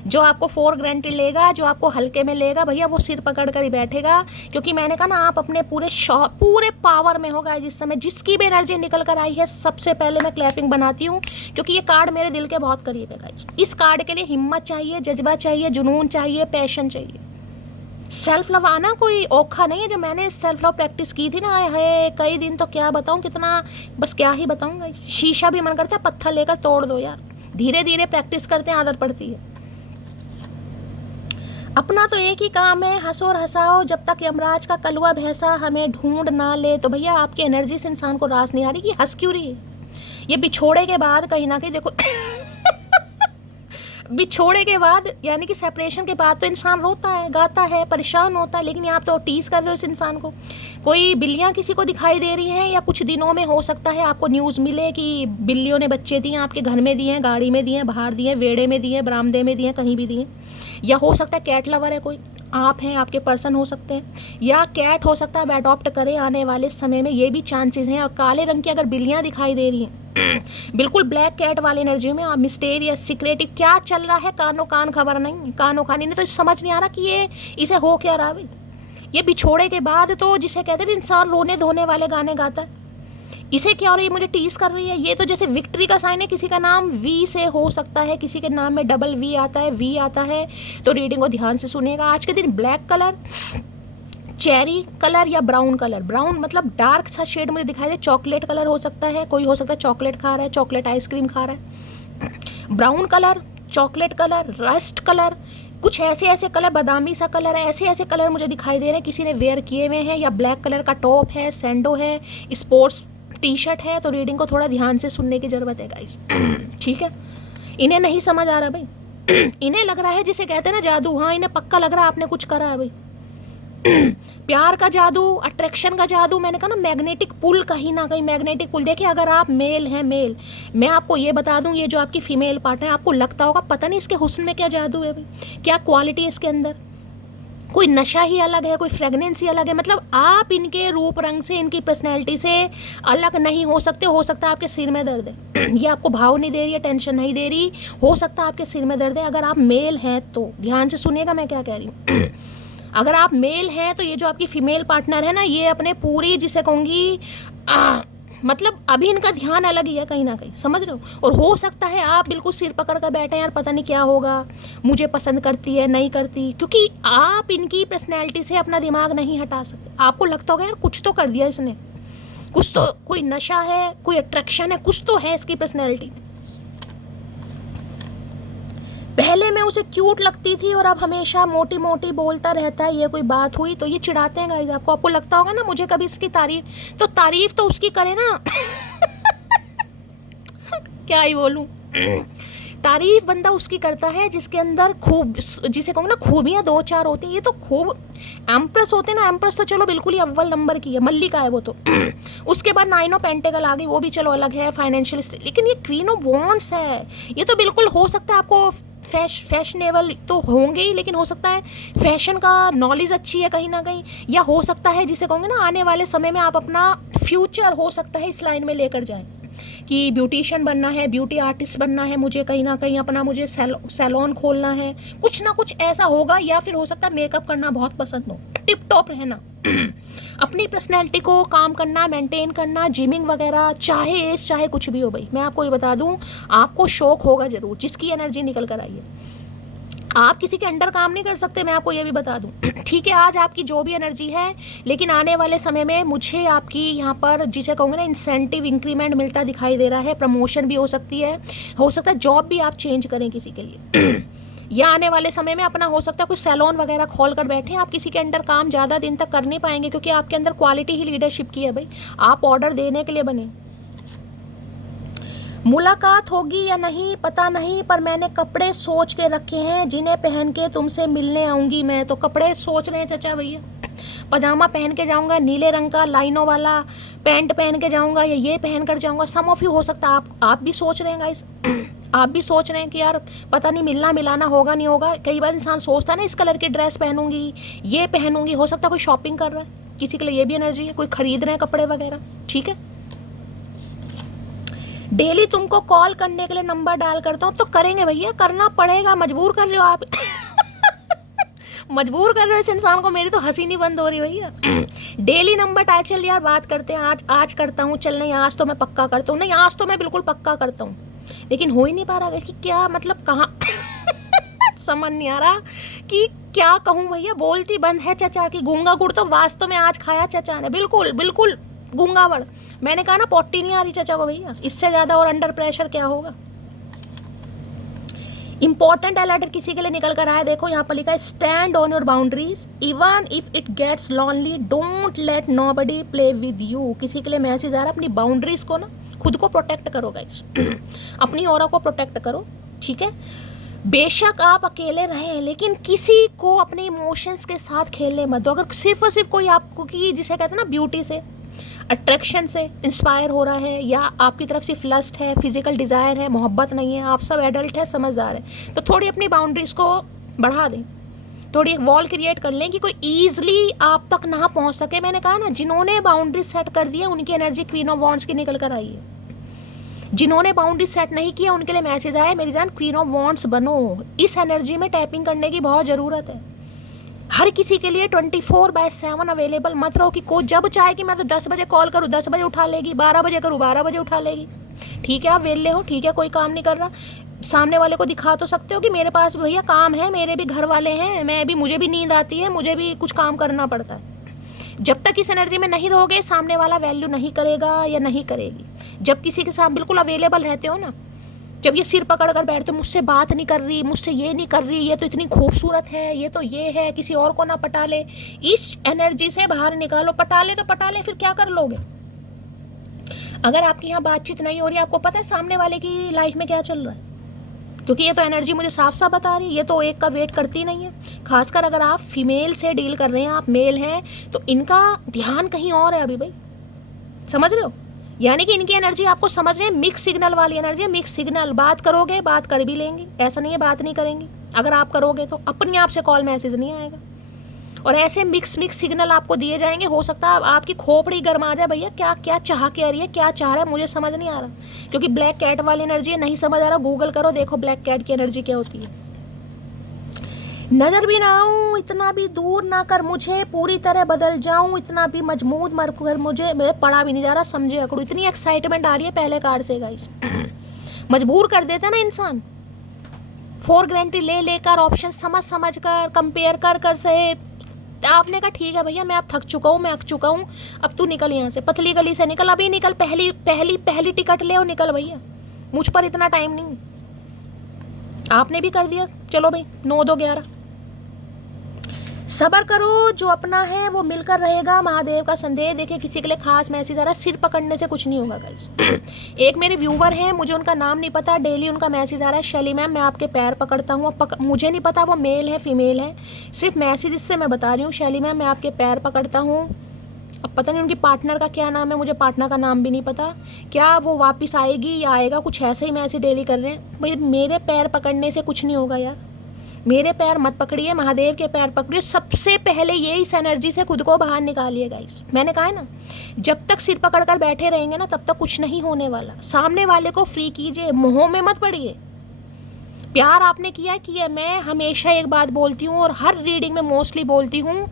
जो आपको फॉर ग्रांटेड लेगा, जो आपको हल्के में लेगा भैया, वो सिर पकड़ कर ही बैठेगा। क्योंकि मैंने कहा ना आप अपने पूरे पावर में होगा जिस समय, जिसकी भी एनर्जी निकल कर आई है सबसे पहले मैं क्लैपिंग बनाती हूँ। क्योंकि ये कार्ड मेरे दिल के बहुत करीब है गाइस। इस कार्ड के लिए हिम्मत चाहिए, जज्बा चाहिए, जुनून चाहिए, पैशन चाहिए। सेल्फ लव आना कोई औखा नहीं है। जब मैंने सेल्फ लव प्रैक्टिस की थी ना, है कई दिन तो क्या बताऊँ कितना, बस क्या ही बताऊँगा। शीशा भी मन करता है पत्थर लेकर तोड़ दो यार। धीरे धीरे प्रैक्टिस करते हैं, आदत पड़ती है। अपना तो एक ही काम है, हंसो और हंसाओ जब तक यमराज का कलवा भैंसा हमें ढूंढ ना ले। तो भैया आपकी एनर्जी से इंसान को रास नहीं आ रही कि हंस क्यों रही है। ये बिछोड़े के बाद कहीं ना कहीं देखो बिछोड़े के बाद यानी कि सेपरेशन के बाद तो इंसान रोता है, गाता है, परेशान होता है। लेकिन आप तो टीज कर रहे हो इस इंसान को। कोई बिल्लियाँ किसी को दिखाई दे रही हैं, या कुछ दिनों में हो सकता है आपको न्यूज़ मिले कि बिल्लियों ने बच्चे दिए, आपके घर में दिए, गाड़ी में दिए, बाहर दिए, वेड़े में दिए, बरामदे में दिए, कहीं भी दिए। या हो सकता है कैट लवर है कोई, आप हैं, आपके पर्सन हो सकते हैं, या कैट हो सकता है अब अडॉप्ट करें आने वाले समय में, ये भी चांसेस हैं। और काले रंग की अगर बिल्लियाँ दिखाई दे रही हैं बिल्कुल ब्लैक कैट वाली एनर्जी में, आप मिस्टेरियस सिक्रेटिव क्या चल रहा है कानो कान खबर नहीं, कानो कान इन्हें तो समझ नहीं आ रहा कि ये इसे हो क्या रहा है। ये बिछोड़े के बाद तो जिसे कहते हैं इंसान रोने धोने वाले गाने गाता है, इसे क्या हो रही है, मुझे टीज कर रही है। ये तो जैसे विक्ट्री का साइन है, किसी का नाम वी से हो सकता है, किसी के नाम में डबल वी आता है, वी आता है। तो रीडिंग को ध्यान से सुनिएगा। आज के दिन ब्लैक कलर, चेरी कलर या ब्राउन कलर, ब्राउन मतलब डार्क सा शेड मुझे दिखाई दे, चॉकलेट कलर हो सकता है, कोई हो सकता है चॉकलेट खा रहा है, चॉकलेट आइसक्रीम खा रहा है। Brown colour, chocolate colour, rust colour, कुछ ऐसे ऐसे कलर, बादामी सा कलर है, ऐसे ऐसे कलर मुझे दिखाई दे रहे हैं किसी ने वेयर किए हुए हैं। या ब्लैक कलर का टॉप है, सैंडो है, स्पोर्ट्स टी शर्ट है। तो रीडिंग को थोड़ा ध्यान से सुनने की ज़रूरत है गाइस। ठीक है, इन्हें नहीं समझ आ रहा भाई। इन्हें लग रहा है जिसे कहते हैं ना जादू, हाँ इन्हें पक्का लग रहा है आपने कुछ करा है भाई। प्यार का जादू, अट्रैक्शन का जादू, मैंने कहा ना मैग्नेटिक पुल, कहीं ना कहीं मैग्नेटिक पुल। देखिए अगर आप मेल हैं, मेल, मैं आपको ये बता दूं, ये जो आपकी फीमेल पार्टनर है, आपको लगता होगा पता नहीं इसके हुस्न में क्या जादू है भाई, क्या क्वालिटी है इसके अंदर, कोई नशा ही अलग है, कोई फ्रेगनेंस ही अलग है। मतलब आप इनके रूप रंग से, इनकी पर्सनैलिटी से अलग नहीं हो सकते। हो सकता है आपके सिर में दर्द है, ये आपको भाव नहीं दे रही है, टेंशन नहीं दे रही, हो सकता है आपके सिर में दर्द है। अगर आप मेल हैं तो ध्यान से सुनिएगा मैं क्या कह रही हूँ। अगर आप मेल हैं तो ये जो आपकी फीमेल पार्टनर है ना, ये अपने पूरी जिसे कहूँगी मतलब अभी इनका ध्यान अलग ही है कहीं ना कहीं, समझ रहे हो। और हो सकता है आप बिल्कुल सिर पकड़ कर बैठे यार पता नहीं क्या होगा, मुझे पसंद करती है नहीं करती, क्योंकि आप इनकी पर्सनैलिटी से अपना दिमाग नहीं हटा सकते। आपको लगता होगा यार कुछ तो कर दिया इसने, कुछ तो, कोई नशा है, कोई अट्रैक्शन है, कुछ तो है इसकी पर्सनैलिटी में। पहले मैं उसे क्यूट लगती थी और अब हमेशा मोटी मोटी बोलता रहता है, ये कोई बात हुई। तो ये चिढ़ाते हैं गाइस आपको लगता होगा ना मुझे कभी इसकी तारीफ तो उसकी करे ना। क्या ही बोलूं, तारीफ बंदा उसकी करता है जिसके अंदर खूब, जिसे कहूँगा ना खूबियाँ दो चार होती हैं। ये तो खूब एम्प्रेस होते हैं ना, एम्प्रेस तो चलो बिल्कुल ही अव्वल नंबर की है, मल्लिका है वो तो। उसके बाद 9 ऑफ पेंटेकल आ गई, वो भी चलो अलग है, फाइनेंशियल। लेकिन ये क्वीन ऑफ वॉन्ड्स है, ये तो बिल्कुल हो सकता है आपको फैशनेबल तो होंगे ही, लेकिन हो सकता है फैशन का नॉलेज अच्छी है कहीं ना कहीं, या हो सकता है जिसे कहूँगे ना आने वाले समय में आप अपना फ्यूचर हो सकता है इस लाइन में लेकर जाएं कि ब्यूटिशियन बनना है, ब्यूटी आर्टिस्ट बनना है मुझे, कहीं ना कहीं अपना मुझे सैलून खोलना है, कुछ ना कुछ ऐसा होगा। या फिर हो सकता है मेकअप करना बहुत पसंद हो, टिप टॉप रहना, अपनी पर्सनैलिटी को काम करना, मेंटेन करना, जिमिंग वगैरह, चाहे एज चाहे कुछ भी हो भाई। मैं आपको ये बता दूं, आपको शौक होगा जरूर, जिसकी एनर्जी निकल कर आई है आप किसी के अंडर काम नहीं कर सकते, मैं आपको ये भी बता दूं। ठीक है, आज आपकी जो भी एनर्जी है, लेकिन आने वाले समय में मुझे आपकी यहाँ पर जिसे कहूँगे ना इंसेंटिव इंक्रीमेंट मिलता दिखाई दे रहा है। प्रमोशन भी हो सकता है जॉब भी आप चेंज करें किसी के लिए या आने वाले समय में अपना हो सकता है कोई सैलून वगैरह खोल कर बैठे। आप किसी के अंडर काम ज़्यादा दिन तक कर नहीं पाएंगे, क्योंकि आपके अंदर क्वालिटी ही लीडरशिप की है भाई। आप ऑर्डर देने के लिए बने। मुलाकात होगी या नहीं पता नहीं, पर मैंने कपड़े सोच के रखे हैं जिन्हें पहन के तुमसे मिलने आऊँगी मैं। तो कपड़े सोच रहे हैं चाचा भैया, पजामा पहन के जाऊँगा नीले रंग का लाइनों वाला, पैंट पहन के जाऊँगा या ये पहन कर जाऊँगा। सम ऑफ यू हो सकता है आप भी सोच रहे हैं गाइस, आप भी सोच रहे हैं कि यार पता नहीं मिलना मिलाना होगा नहीं होगा। कई बार इंसान सोचता है ना इस कलर की ड्रेस पहनूंगी, ये पहनूंगी। हो सकता है कोई शॉपिंग कर रहा है, किसी के लिए ये भी एनर्जी है, कोई खरीद रहे हैं कपड़े वगैरह। ठीक है, डेली तुमको कॉल करने के लिए नंबर डायल करता हूँ। तो करेंगे भैया, करना पड़ेगा, मजबूर कर रहे हो आप मजबूर कर रहे हो इस इंसान को। मेरी तो हंसी नहीं बंद हो रही भैया। डेली नंबर डायल, चल यार बात करते हैं, आज करता हूँ, चल नहीं आज तो मैं पक्का करता हूँ, नहीं आज तो मैं बिल्कुल पक्का करता हूँ, लेकिन हो ही नहीं पा रहा कि क्या मतलब कहाँ समझ नहीं आ रहा कि क्या कहूँ भैया। बोलती बंद है चचा की। गूंगा गुड़ तो वास्तव में आज खाया चचा ने, बिल्कुल बिल्कुल गूंगा बड़। मैंने कहा ना पोटी नहीं आ रही चचा को भैया, इससे ज़्यादा और अंडर प्रेशर क्या होगा। इंपॉर्टेंट अलर्ट किसी के लिए निकल कर आया, देखो यहाँ पर लिखा है stand on your boundaries even if it gets lonely, don't let nobody play with you. किसी के लिए मैसेज आ रहा है, अपनी बाउंड्रीज को ना खुद को प्रोटेक्ट करो गाइस अपनी ऑरा को प्रोटेक्ट करो। ठीक है, बेशक आप अकेले रहें, लेकिन किसी को अपने इमोशंस के साथ खेलने मत दो। अगर सिर्फ और सिर्फ कोई आपको की जिसे कहते हैं ना ब्यूटी से अट्रैक्शन से इंस्पायर हो रहा है, या आपकी तरफ से लस्ट है, फिजिकल डिज़ायर है, मोहब्बत नहीं है, आप सब एडल्ट है, समझदार है, तो थोड़ी अपनी बाउंड्रीज को बढ़ा दें, थोड़ी एक वॉल क्रिएट कर लें कि कोई ईजिली आप तक ना पहुंच सके। मैंने कहा ना, जिन्होंने बाउंड्री सेट कर दी है उनकी एनर्जी क्वीन ऑफ वॉन्ड्स की निकल कर आई है। जिन्होंने बाउंड्री सेट नहीं किया उनके लिए मैसेज आया, मेरी जान क्वीन ऑफ वॉन्ड्स बनो। इस एनर्जी में टैपिंग करने की बहुत ज़रूरत है। हर किसी के लिए 24/7 अवेलेबल मत रहो कि को जब चाहे कि मैं तो 10 बजे कॉल करूँ 10 बजे उठा लेगी, 12 बजे करूँ 12 बजे उठा लेगी। ठीक है, आप वेले हो, ठीक है, कोई काम नहीं कर रहा, सामने वाले को दिखा तो सकते हो कि मेरे पास भैया काम है, मेरे भी घर वाले हैं, मुझे भी नींद आती है, मुझे भी कुछ काम करना पड़ता है। जब तक इस एनर्जी में नहीं रहोगे सामने वाला वैल्यू नहीं करेगा या नहीं करेगी। जब किसी के साथ बिल्कुल अवेलेबल रहते हो ना, जब ये सिर पकड़ कर बैठते, मुझसे बात नहीं कर रही, मुझसे ये नहीं कर रही, ये तो इतनी खूबसूरत है, ये तो ये है, किसी और को ना पटा ले, इस एनर्जी से बाहर निकालो। पटा ले तो पटा ले, फिर क्या कर लोगे। अगर आपकी यहाँ बातचीत नहीं हो रही, आपको पता है सामने वाले की लाइफ में क्या चल रहा है, क्योंकि ये तो एनर्जी मुझे साफ साफ बता रही है, ये तो एक का वेट करती नहीं है। खासकर अगर आप फीमेल से डील कर रहे हैं, आप मेल हैं, तो इनका ध्यान कहीं और है अभी भाई, समझ रहे हो। यानी कि इनकी एनर्जी आपको समझ रहे हैं, मिक्स सिग्नल वाली एनर्जी है, मिक्स सिग्नल। बात करोगे, बात कर भी लेंगे, ऐसा नहीं है बात नहीं करेंगे। अगर आप करोगे तो अपने आप से कॉल मैसेज नहीं आएगा, और ऐसे मिक्स सिग्नल आपको दिए जाएंगे। हो सकता है आपकी खोपड़ी गर्म आ जाए, भैया क्या क्या चाह के रही है, क्या चाह रहा है, मुझे समझ नहीं आ रहा, क्योंकि ब्लैक कैट वाली एनर्जी है, नहीं समझ आ रहा, गूगल करो, देखो ब्लैक कैट की एनर्जी क्या होती है। नजर भी ना आऊं, इतना भी दूर ना कर मुझे, पूरी तरह बदल जाऊं, इतना भी मजमूद मर कर मुझे, मेरे पढ़ा भी नहीं जा रहा, समझे अकड़ू। इतनी एक्साइटमेंट आ रही है पहले कार्ड से गाइस, मजबूर कर देता ना इंसान। फॉर ग्रांटेड ले लेकर, ऑप्शन समझ कर, कंपेयर कर से आपने कहा ठीक है भैया मैं अब थक चुका हूँ, मैं अक चुका हूँ, अब तू निकल यहाँ से, पतली गली से निकल, अभी निकल, पहली टिकट ले और निकल भैया, मुझ पर इतना टाइम नहीं। आपने भी कर दिया, चलो भाई 9-2-11। सब्र करो, जो अपना है वो मिलकर रहेगा, महादेव का संदेश। देखिए किसी के लिए खास मैसेज आ रहा है, सिर पकड़ने से कुछ नहीं होगा गाइस। एक मेरे व्यूवर हैं, मुझे उनका नाम नहीं पता, डेली उनका मैसेज आ रहा है, शैली मैम मैं आपके पैर पकड़ता हूँ। मुझे नहीं पता वो मेल है फीमेल है, सिर्फ मैसेज इससे मैं बता रही हूँ, शैली मैम मैं आपके पैर पकड़ता हूँ। अब पता नहीं उनकी पार्टनर का क्या नाम है, मुझे पार्टनर का नाम भी नहीं पता, क्या वो वापस आएगी या आएगा, कुछ ऐसे ही मैसेज डेली कर रहे हैं। भाई मेरे पैर पकड़ने से कुछ नहीं होगा यार, मेरे पैर मत पकड़िए, महादेव के पैर पकड़िए। सबसे पहले ये इस एनर्जी से खुद को बाहर निकालिए गाइस। मैंने कहा है ना, जब तक सिर पकड़ कर बैठे रहेंगे ना तब तक कुछ नहीं होने वाला। सामने वाले को फ्री कीजिए, मोह में मत पड़िए। प्यार आपने किया है, मैं हमेशा एक बात बोलती हूँ और हर रीडिंग में मोस्टली बोलती हूँ,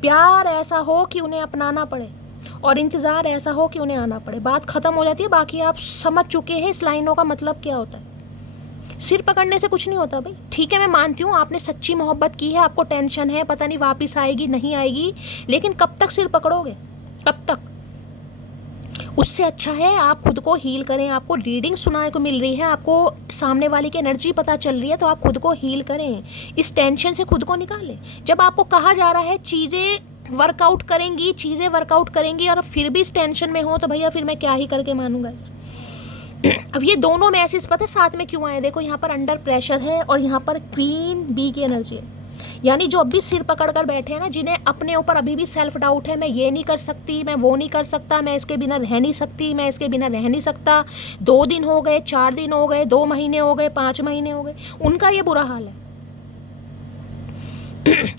प्यार ऐसा हो कि उन्हें अपनाना पड़े और इंतज़ार ऐसा हो कि उन्हें आना पड़े। बात ख़त्म हो जाती है। बाकी आप समझ चुके हैं इस लाइनों का मतलब क्या होता है, सिर पकड़ने से कुछ नहीं होता भाई। ठीक है, मैं मानती हूँ आपने सच्ची मोहब्बत की है, आपको टेंशन है, पता नहीं वापस आएगी नहीं आएगी, लेकिन कब तक सिर पकड़ोगे, कब तक? उससे अच्छा है आप खुद को हील करें। आपको रीडिंग सुनाने को मिल रही है, आपको सामने वाले की एनर्जी पता चल रही है, तो आप खुद को हील करें, इस टेंशन से खुद को निकालें। जब आपको कहा जा रहा है चीज़ें वर्कआउट करेंगी, चीज़ें वर्कआउट करेंगी, और फिर भी इस टेंशन में हो, तो भैया फिर मैं क्या ही करके मानूंगा। अब ये दोनों मैसेज पता है साथ में क्यों आए? देखो यहाँ पर अंडर प्रेशर है और यहाँ पर क्वीन बी की एनर्जी है, यानी जो अभी सिर पकड़ कर बैठे हैं ना, जिन्हें अपने ऊपर अभी भी सेल्फ डाउट है, मैं ये नहीं कर सकती, मैं वो नहीं कर सकता, मैं इसके बिना रह नहीं सकती, मैं इसके बिना रह नहीं सकता, 2 दिन हो गए, 4 दिन हो गए, 2 महीने हो गए, 5 महीने हो गए, उनका ये बुरा हाल है।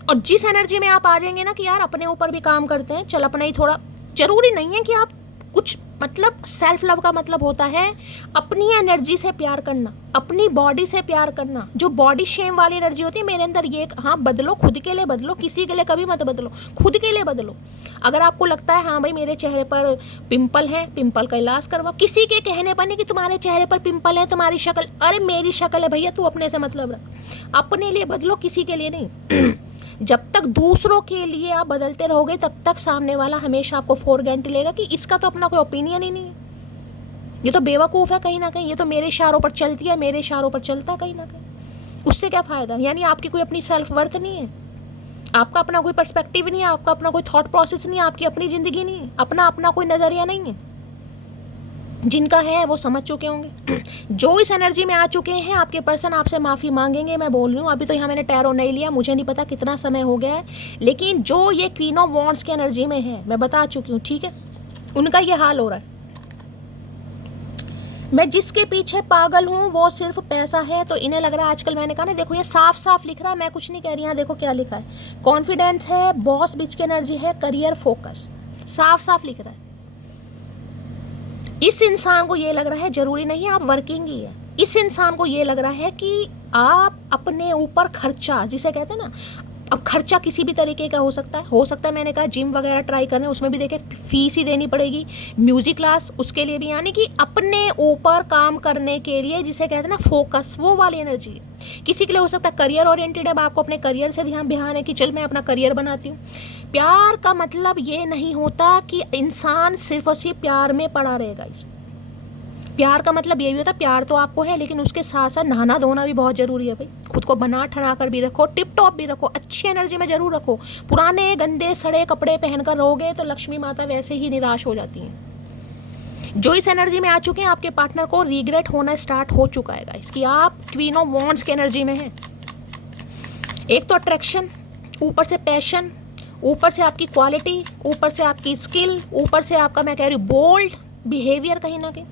और जिस एनर्जी में आप आ जाएंगे ना कि यार अपने ऊपर भी काम करते हैं, चल अपना ही थोड़ा, जरूरी नहीं है कि आप कुछ, मतलब सेल्फ लव का मतलब होता है अपनी एनर्जी से प्यार करना, अपनी बॉडी से प्यार करना। जो बॉडी शेम वाली एनर्जी होती है मेरे अंदर, ये हाँ बदलो, खुद के लिए बदलो, किसी के लिए कभी मत बदलो, खुद के लिए बदलो। अगर आपको लगता है हाँ भाई मेरे चेहरे पर पिंपल है, पिंपल का इलाज करवाओ, किसी के कहने पर नहीं कि तुम्हारे चेहरे पर पिंपल है, तुम्हारी शक्ल, अरे मेरी शक्ल है भैया, तू अपने से मतलब रख, अपने लिए बदलो, किसी के लिए नहीं। जब तक दूसरों के लिए आप बदलते रहोगे तब तक सामने वाला हमेशा आपको फॉर ग्रांटेड लेगा कि इसका तो अपना कोई ओपिनियन ही नहीं है, ये तो बेवकूफ़ है कहीं ना कहीं, ये तो मेरे इशारों पर चलती है, मेरे इशारों पर चलता है कहीं ना कहीं, उससे क्या फ़ायदा? यानी आपकी कोई अपनी सेल्फ वर्थ नहीं है, आपका अपना कोई पर्सपेक्टिव नहीं है, आपका अपना कोई थॉट प्रोसेस नहीं है, आपकी अपनी ज़िंदगी नहीं है, अपना कोई नज़रिया नहीं है। जिनका है वो समझ चुके होंगे। जो इस एनर्जी में आ चुके हैं, आपके पर्सन आपसे माफ़ी मांगेंगे, मैं बोल रही हूँ। अभी तो यहाँ मैंने टैरो नहीं लिया, मुझे नहीं पता कितना समय हो गया है, लेकिन जो ये क्वीन ऑफ वॉन्ड्स की एनर्जी में है, मैं बता चुकी हूँ, ठीक है, उनका ये हाल हो रहा है। मैं जिसके पीछे पागल हूँ वो सिर्फ पैसा है, तो इन्हें लग रहा है आजकल, मैंने कहा ना, देखो ये साफ साफ लिख रहा है, मैं कुछ नहीं कह रही, यहाँ देखो क्या लिखा है, कॉन्फिडेंस है, बॉस बिच की एनर्जी है, करियर फोकस, साफ साफ लिख रहा है। इस इंसान को ये लग रहा है, जरूरी नहीं आप वर्किंग ही है, इस इंसान को ये लग रहा है कि आप अपने ऊपर खर्चा, जिसे कहते हैं ना, अब खर्चा किसी भी तरीके का हो सकता है, मैंने कहा जिम वगैरह ट्राई करने, उसमें भी देखे फीस ही देनी पड़ेगी, म्यूजिक क्लास उसके लिए भी, यानी कि अपने ऊपर काम करने के लिए, जिसे कहते हैं ना फोकस, वो वाली एनर्जी है। किसी के लिए हो सकता है करियर ओरिएंटेड है, आपको अपने करियर से ध्यान है कि चल मैं अपना करियर बनाती हूँ। प्यार का मतलब ये नहीं होता कि इंसान सिर्फ और सिर्फ प्यार में पड़ा रहेगा। इस प्यार का मतलब ये भी होता है, प्यार तो आपको है, लेकिन उसके साथ साथ नहाना धोना भी बहुत ज़रूरी है भाई। खुद को बना ठना कर भी रखो, टिप टॉप भी रखो, अच्छी एनर्जी में ज़रूर रखो। पुराने गंदे सड़े कपड़े पहनकर रहोगे तो लक्ष्मी माता वैसे ही निराश हो जाती हैं। जो इस एनर्जी में आ चुके हैं, आपके पार्टनर को रिग्रेट होना स्टार्ट हो चुका है गाइस कि आप क्वीन ऑफ वॉन्ड्स की एनर्जी में हैं। एक तो अट्रैक्शन, ऊपर से पैशन, ऊपर से आपकी क्वालिटी, ऊपर से आपकी स्किल, ऊपर से आपका, मैं कह रही हूँ, बोल्ड बिहेवियर, कहीं ना कहीं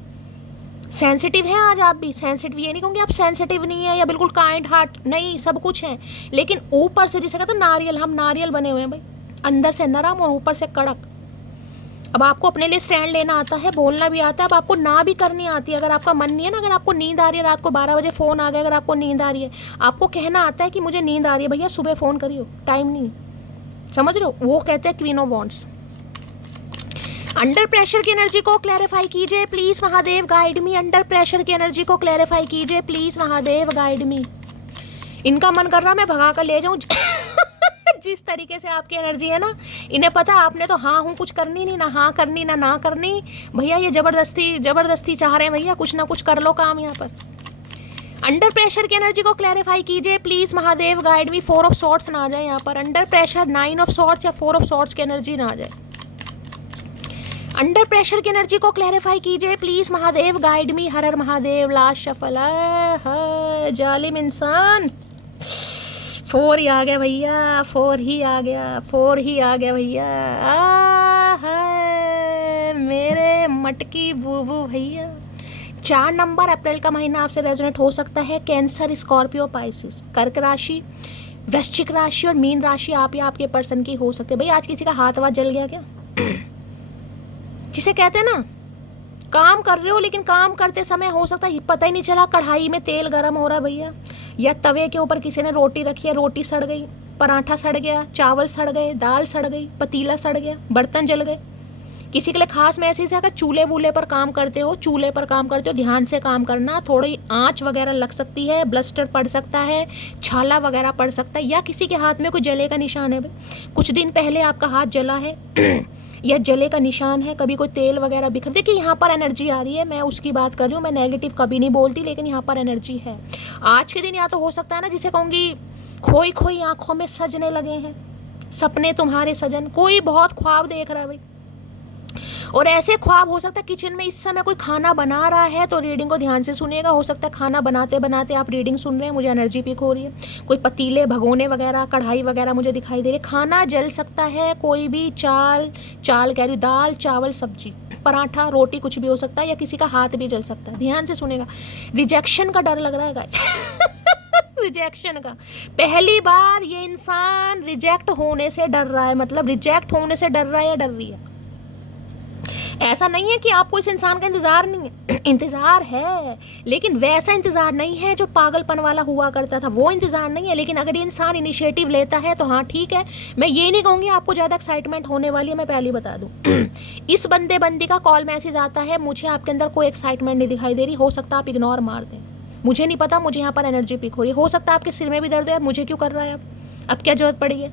सेंसिटिव है आज आप भी। सेंसिटिव ये नहीं कहूँगी आप सेंसिटिव नहीं है या बिल्कुल काइंड हार्ट नहीं, सब कुछ है, लेकिन ऊपर से जिसे कहते हैं नारियल, हम नारियल बने हुए हैं भाई, अंदर से नरम और ऊपर से कड़क। अब आपको अपने लिए स्टैंड लेना आता है, बोलना भी आता है, अब आपको ना भी करनी आती है। अगर आपका मन नहीं है ना, अगर आपको नींद आ रही है, रात को 12 बजे फ़ोन आ गया, अगर आपको नींद आ रही है, आपको कहना आता है कि मुझे नींद आ रही है भैया, सुबह फ़ोन करियो, टाइम नहीं, समझ रहे हो, वो कहते हैं queen of wands. Under pressure की एनर्जी को क्लैरिफाई कीजिए please Mahadev, guide me. Under pressure की एनर्जी को क्लैरिफाई कीजिए प्लीज महादेव, गाइड मी। इनका मन कर रहा मैं भगा कर ले जाऊं। जिस तरीके से आपकी एनर्जी है ना, इन्हें पता आपने तो हाँ हूँ कुछ करनी नहीं, ना हाँ करनी ना करनी, भैया ये जबरदस्ती चाह रहे हैं भैया, कुछ ना कुछ कर लो काम यहाँ पर। अंडर प्रेशर की एनर्जी को क्लैरिफाई कीजिए please Mahadev, guide me. 4 of swords ना आ जाए यहाँ पर, अंडर प्रेशर 9 ऑफ सॉर्ड्स या 4 ऑफ सॉर्ड्स की एनर्जी ना आ जाए। अंडर प्रेशर की एनर्जी को क्लैरिफाई कीजिए प्लीज महादेव, गाइड मी। हर हर महादेव। लास्ट शफल, जालिम इंसान। 4 ही आ गया भैया, 4 ही आ गया भैया। मेरे मटकी बूबू भैया। 4 नंबर, अप्रैल का महीना आपसे रेजोनेट हो सकता है। कैंसर, स्कॉर्पियो, पाइसिस, कर्क राशि, वृश्चिक राशि और मीन राशि आप या आपके पर्सन की हो सकती है। भाई आज किसी का हाथ वाथ जल गया क्या? जिसे कहते हैं ना, काम कर रहे हो लेकिन काम करते समय हो सकता है पता ही नहीं चला कढ़ाई में तेल गर्म हो रहा है भैया, या तवे के ऊपर किसी ने रोटी रखी है, रोटी सड़ गई, पराठा सड़ गया, चावल सड़ गए, दाल सड़ गई, पतीला सड़ गया, बर्तन जल गए। किसी के लिए खास मैसेज है, अगर चूल्हे वूल्हे पर काम करते हो, चूल्हे पर काम करते हो, ध्यान से काम करना, थोड़ी आंच वगैरह लग सकती है, ब्लस्टर पड़ सकता है, छाला वगैरह पड़ सकता है, या किसी के हाथ में कोई जले का निशान है, कुछ दिन पहले आपका हाथ जला है या जले का निशान है, कभी कोई तेल वगैरह बिखर, देखिए यहाँ पर एनर्जी आ रही है, मैं उसकी बात कर रही हूँ, मैं नेगेटिव कभी नहीं बोलती, लेकिन यहाँ पर एनर्जी है। आज के दिन या तो हो सकता है ना, जिसे कहूँगी खोई खोई आंखों में सजने लगे हैं सपने तुम्हारे सजन, कोई बहुत ख्वाब देख रहा है भाई, और ऐसे ख्वाब हो सकता है किचन में इस समय कोई खाना बना रहा है, तो रीडिंग को ध्यान से सुनिएगा। हो सकता है खाना बनाते बनाते आप रीडिंग सुन रहे हैं, मुझे एनर्जी पिक हो रही है, कोई पतीले भगोने वगैरह कढ़ाई वगैरह मुझे दिखाई दे रही है, खाना जल सकता है, कोई भी चाल कह रही, दाल चावल सब्जी पराठा रोटी कुछ भी हो सकता है, या किसी का हाथ भी जल सकता है, ध्यान से सुनेगा। रिजेक्शन का डर लग रहा है गाइस रिजेक्शन का, पहली बार ये इंसान रिजेक्ट होने से डर रहा है, मतलब रिजेक्ट होने से डर रहा है या डर रही है। ऐसा नहीं है कि आपको इस इंसान का इंतजार नहीं है इंतजार है, लेकिन वैसा इंतजार नहीं है जो पागलपन वाला हुआ करता था, वो इंतजार नहीं है। लेकिन अगर ये इंसान इनिशिएटिव लेता है तो हाँ ठीक है, मैं ये नहीं कहूँगी आपको ज़्यादा एक्साइटमेंट होने वाली है, मैं पहले बता दूँ इस बंदी का कॉल मैसेज आता है, मुझे आपके अंदर कोई एक्साइटमेंट नहीं दिखाई दे रही, हो सकता है आप इग्नोर मार दें, मुझे नहीं पता, मुझे यहाँ पर एनर्जी पिक हो रही है। हो सकता है आपके सिर में भी दर्द है, मुझे क्यों कर रहा है अब क्या जरूरत पड़ी है,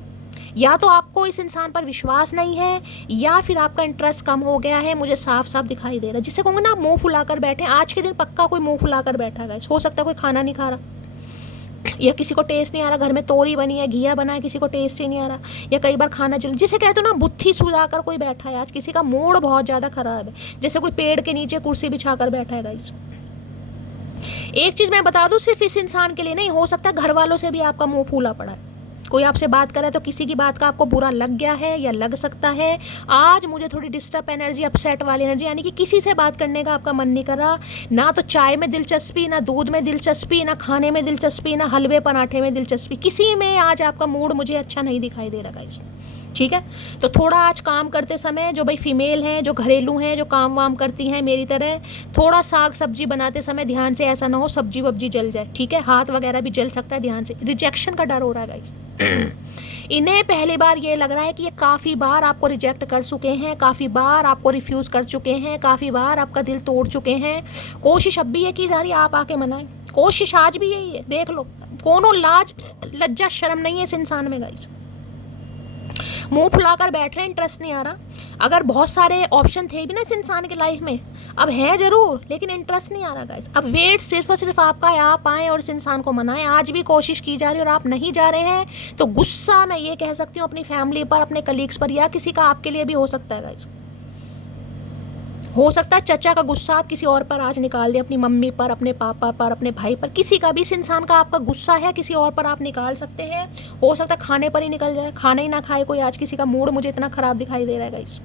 या तो आपको इस इंसान पर विश्वास नहीं है, या फिर आपका इंटरेस्ट कम हो गया है, मुझे साफ साफ दिखाई दे रहा है। जिससे कहूँगा ना मुंह फुलाकर बैठे, आज के दिन पक्का कोई मुंह फुलाकर बैठा है, हो सकता है कोई खाना नहीं खा रहा, या किसी को टेस्ट नहीं आ रहा, घर में तोरी बनी है, घिया बना है, किसी को टेस्ट ही नहीं आ रहा, या कई बार खाना जल, जिसे कहते हो ना बुद्धि सुझाकर कोई बैठा है, आज किसी का मूड बहुत ज़्यादा खराब है, जैसे कोई पेड़ के नीचे कुर्सी बिछाकर बैठा है गाइस। एक चीज़ मैं बता दूं, सिर्फ इस इंसान के लिए नहीं, हो सकता है घर वालों से भी आपका मुंह फूला पड़ा है, कोई आपसे बात करे तो किसी की बात का आपको बुरा लग गया है या लग सकता है। आज मुझे थोड़ी डिस्टर्ब एनर्जी, अपसेट वाली एनर्जी, यानी कि किसी से बात करने का आपका मन नहीं कर रहा, ना तो चाय में दिलचस्पी, ना दूध में दिलचस्पी, ना खाने में दिलचस्पी, ना हलवे पराठे में दिलचस्पी, किसी में आज आपका मूड मुझे अच्छा नहीं दिखाई दे रहा गाइस, ठीक है। तो थोड़ा आज काम करते समय, जो भाई फीमेल हैं, जो घरेलू हैं, जो काम वाम करती हैं मेरी तरह, थोड़ा साग सब्जी बनाते समय ध्यान से, ऐसा ना हो सब्जी वब्जी जल जाए, ठीक है, हाथ वगैरह भी जल सकता है, ध्यान से। रिजेक्शन का डर हो रहा है गाइस इन्हें पहली बार ये लग रहा है कि ये काफ़ी बार आपको रिजेक्ट कर चुके हैं, काफ़ी बार आपको रिफ्यूज़ कर चुके हैं, काफ़ी बार आपका दिल तोड़ चुके हैं। कोशिश अब भी है कि सारी आप आके मनाएं, कोशिश आज भी यही है, देख लो, कोनो लाज लज्जा शर्म नहीं है इस इंसान में गाइस, मुंह फुलाकर बैठ रहे हैं, इंटरेस्ट नहीं आ रहा। अगर बहुत सारे ऑप्शन थे भी ना इस इंसान की लाइफ में, अब है जरूर, लेकिन इंटरेस्ट नहीं आ रहा गाइस। अब वेट सिर्फ और सिर्फ आपका है, आप आएँ और इस इंसान को मनाएं। आज भी कोशिश की जा रही है और आप नहीं जा रहे हैं, तो गुस्सा मैं ये कह सकती हूँ अपनी फैमिली पर, अपने कलीग्स पर, या किसी का आपके लिए भी हो सकता है गाइस। हो सकता है चचा का गुस्सा आप किसी और पर आज निकाल दें, अपनी मम्मी पर, अपने पापा पर, अपने भाई पर, किसी का भी इस इंसान का आपका गुस्सा है किसी और पर आप निकाल सकते हैं। हो सकता है खाने पर ही निकल जाए, खाना ही ना खाए कोई, आज किसी का मूड मुझे इतना ख़राब दिखाई दे रहा है गाइस।